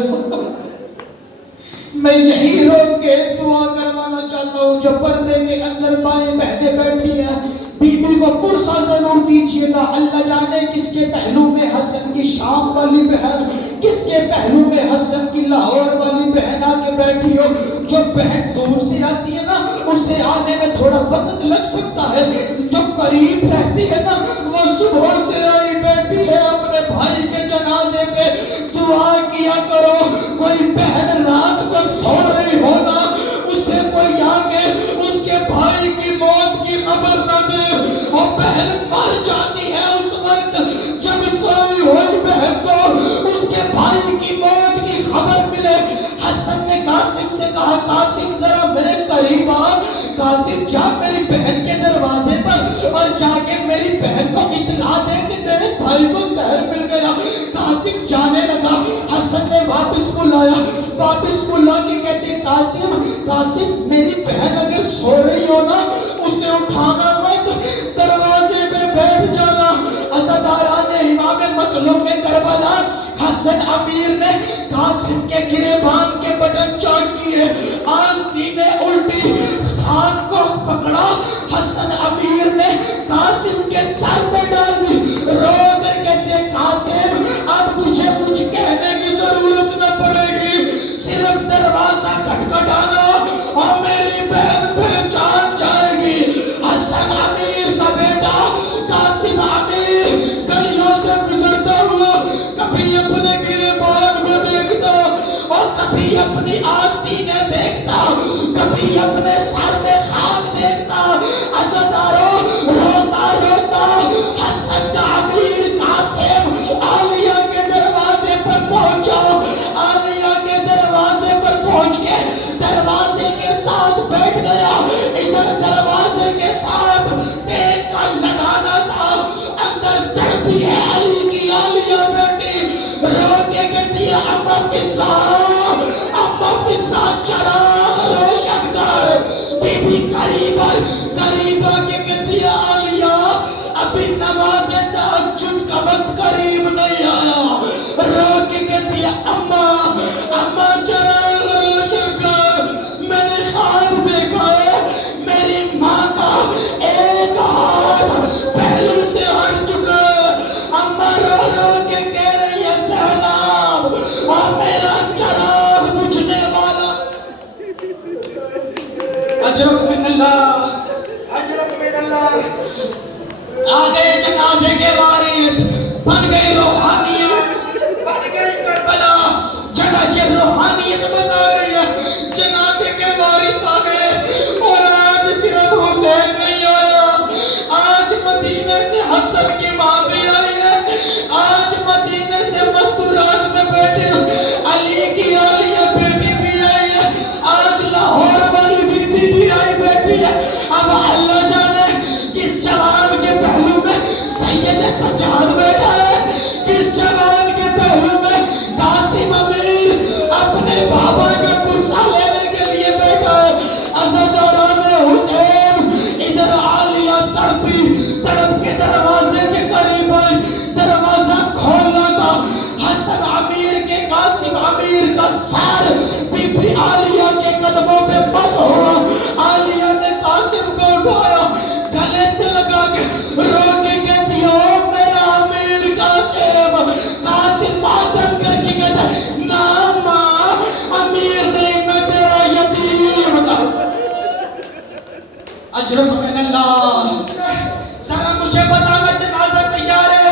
میں یہی روک کے دعا کروانا چاہتا ہوں. جو پردے کے اندر بائیں بہنیں بیٹھی ہیں بی بی کو پرسہ ضرور دیجئے گا. اللہ جانے کس کے پہلو میں حسن کی شام والی بہن, کس کے پہلو میں حسن کی لاہور والی بہن آ کے بیٹھی ہو. جو بہن دور سے آتی ہے نا اسے آنے میں تھوڑا وقت لگ سکتا ہے, جو قریب رہتی ہے نا وہ صبح سے آئی بیٹھی ہے اپنے بھائی کے جنازے پہ. دعا کیا کرو کوئی بہن رات کو سو رہی ہونا اسے کوئی آگے اس کے بھائی کی موت کی خبر نہ دے. وہ بہن مر جاتی ہے اس وقت جب سوئی ہوئی بہن کو اس کے بھائی کی موت کی خبر ملے. حسن نے قاسم سے کہا قاسم ذرا میرے قریب آ. قاسم جا میری بہن کے دروازے پر اور جا کے میری بہن کو اطلاع دے کہ تیرے بھائی کو زہر مل گیا. قاسم جانے لگا. حسن نے واپس کو لایا, واپس کو لا کے کہتے قاسم میری بہن اگر سو رہی ہو نا اسے اٹھانا مت, دروازے پہ بیٹھ جانا. عزاداران امام مظلوم کربلا حسن امیر نے قاسم کے گریبان کے بٹن چاک کیے, آستین نے الٹی ساتھ کو پکڑا. حسن امیر نے قاسم کے سر پہ ڈال دی. رو کر کہتے قاسم اب تجھے کچھ کہنے کی ضرورت نہ پڑے گی, صرف دروازہ کھٹکھٹانا اور میری بہن پہچان جائے گی. حسن امیر کا بیٹا قاسم امیر گلیوں سے گزرتا ہوا کبھی اپنے گریبان کو دیکھتا اور کبھی اپنی آستینیں دیکھتا, کبھی اپنے سر میں خاک دیکھتا. عزاداروں روتا روتا حسن کا امیر قاسم عالیہ کے دروازے پر پہنچا. عالیہ کے دروازے پر پہنچ کے دروازے کے ساتھ بیٹھ گیا. ادھر دروازے کے ساتھ ٹیک کا لگانا تھا, اندر تڑپی ہے علی کی عالیہ بیٹی. رو کے کہتی ہے اما فضا چراغ روشن کر. بی بی قریبا کے کہتی ہے عالیہ ابھی نماز تہجد کا وقت قریب نہیں آیا. رو کے کہتی ہے اما چراغ روشن کر. میں نے خواب دیکھا ہے میری ماں کا ایک ہاتھ پہلو سے ہٹ چکا ہے. اما رو رو کے کہہ رہی ہے زینب اور میرا چراغ بجھنے والا. اجرک من اللہ, اجرک من اللہ. آگے جنازے کے وارث بن گئی روحانیت, بن گئی کربلا. جگہ یہ روحانیت بتا رہی ہے. جنازے کے وارث آ گئے اور آج صرف حسین نہیں آیا, آج مدینے سے حسن کی ماں بھی آئی ہے. آج مدینے سے مستورات میں بیٹھے علی کی عالیہ بیٹی بھی آئی ہے. آج لاہور والی بیٹی بھی آئی بیٹھی ہے. اب اللہ جانے کس جوان کے پہلو میں سید سجاد بیٹھا ہے, کس جوان کے پہلو میں قاسم امیر اپنے بابا کا پرسہ لینے کے لیے بیٹھا ہے. عزاداران حسین ادھر عالیہ تڑپی تڑپ کے دروازے کے قریب آئی. دروازہ کھولا تھا. حسن امیر کے قاسم امیر کا سر بی بی عالیہ کے قدموں پہ بس ہوا. عالیہ نے قاسم کو اٹھایا, گلے سے لگا کے رو کے کہتی ہو میرا امیر قاسم. قاسم ماتم کر کے کہتا نا ماں امیر نہیں میں تیرا یتیم تھا. اجرک من اللہ. ذرا مجھے بتانا جنازہ تیار ہے,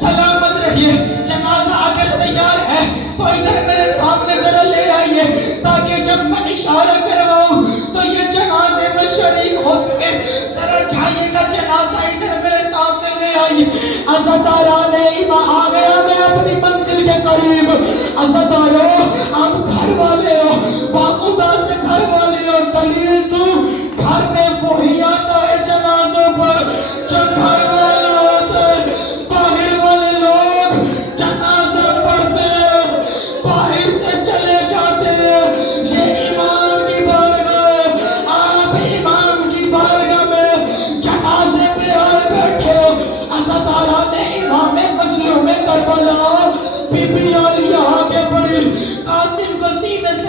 سلامت رہیے. جنازہ اگر تیار ہے تو ادھر میرے سامنے ذرا لے آئیے تاکہ جب میں اشارہ کرواؤں تو یہ جنازے میں شریک ہو سکے. ذرا جائیے گا جنازہ ادھر میرے سامنے لے آئیے. عزاداران ایمان آ گیا میں اپنی منزل کے قریب. عزاداروں آپ گھر والے ہو, باخدا سے گھر والے ہو. دلیل تو گھر میں وہی آتا ہے جنازوں پر جو گھر والا ہوتا ہے. باہر والے لوگ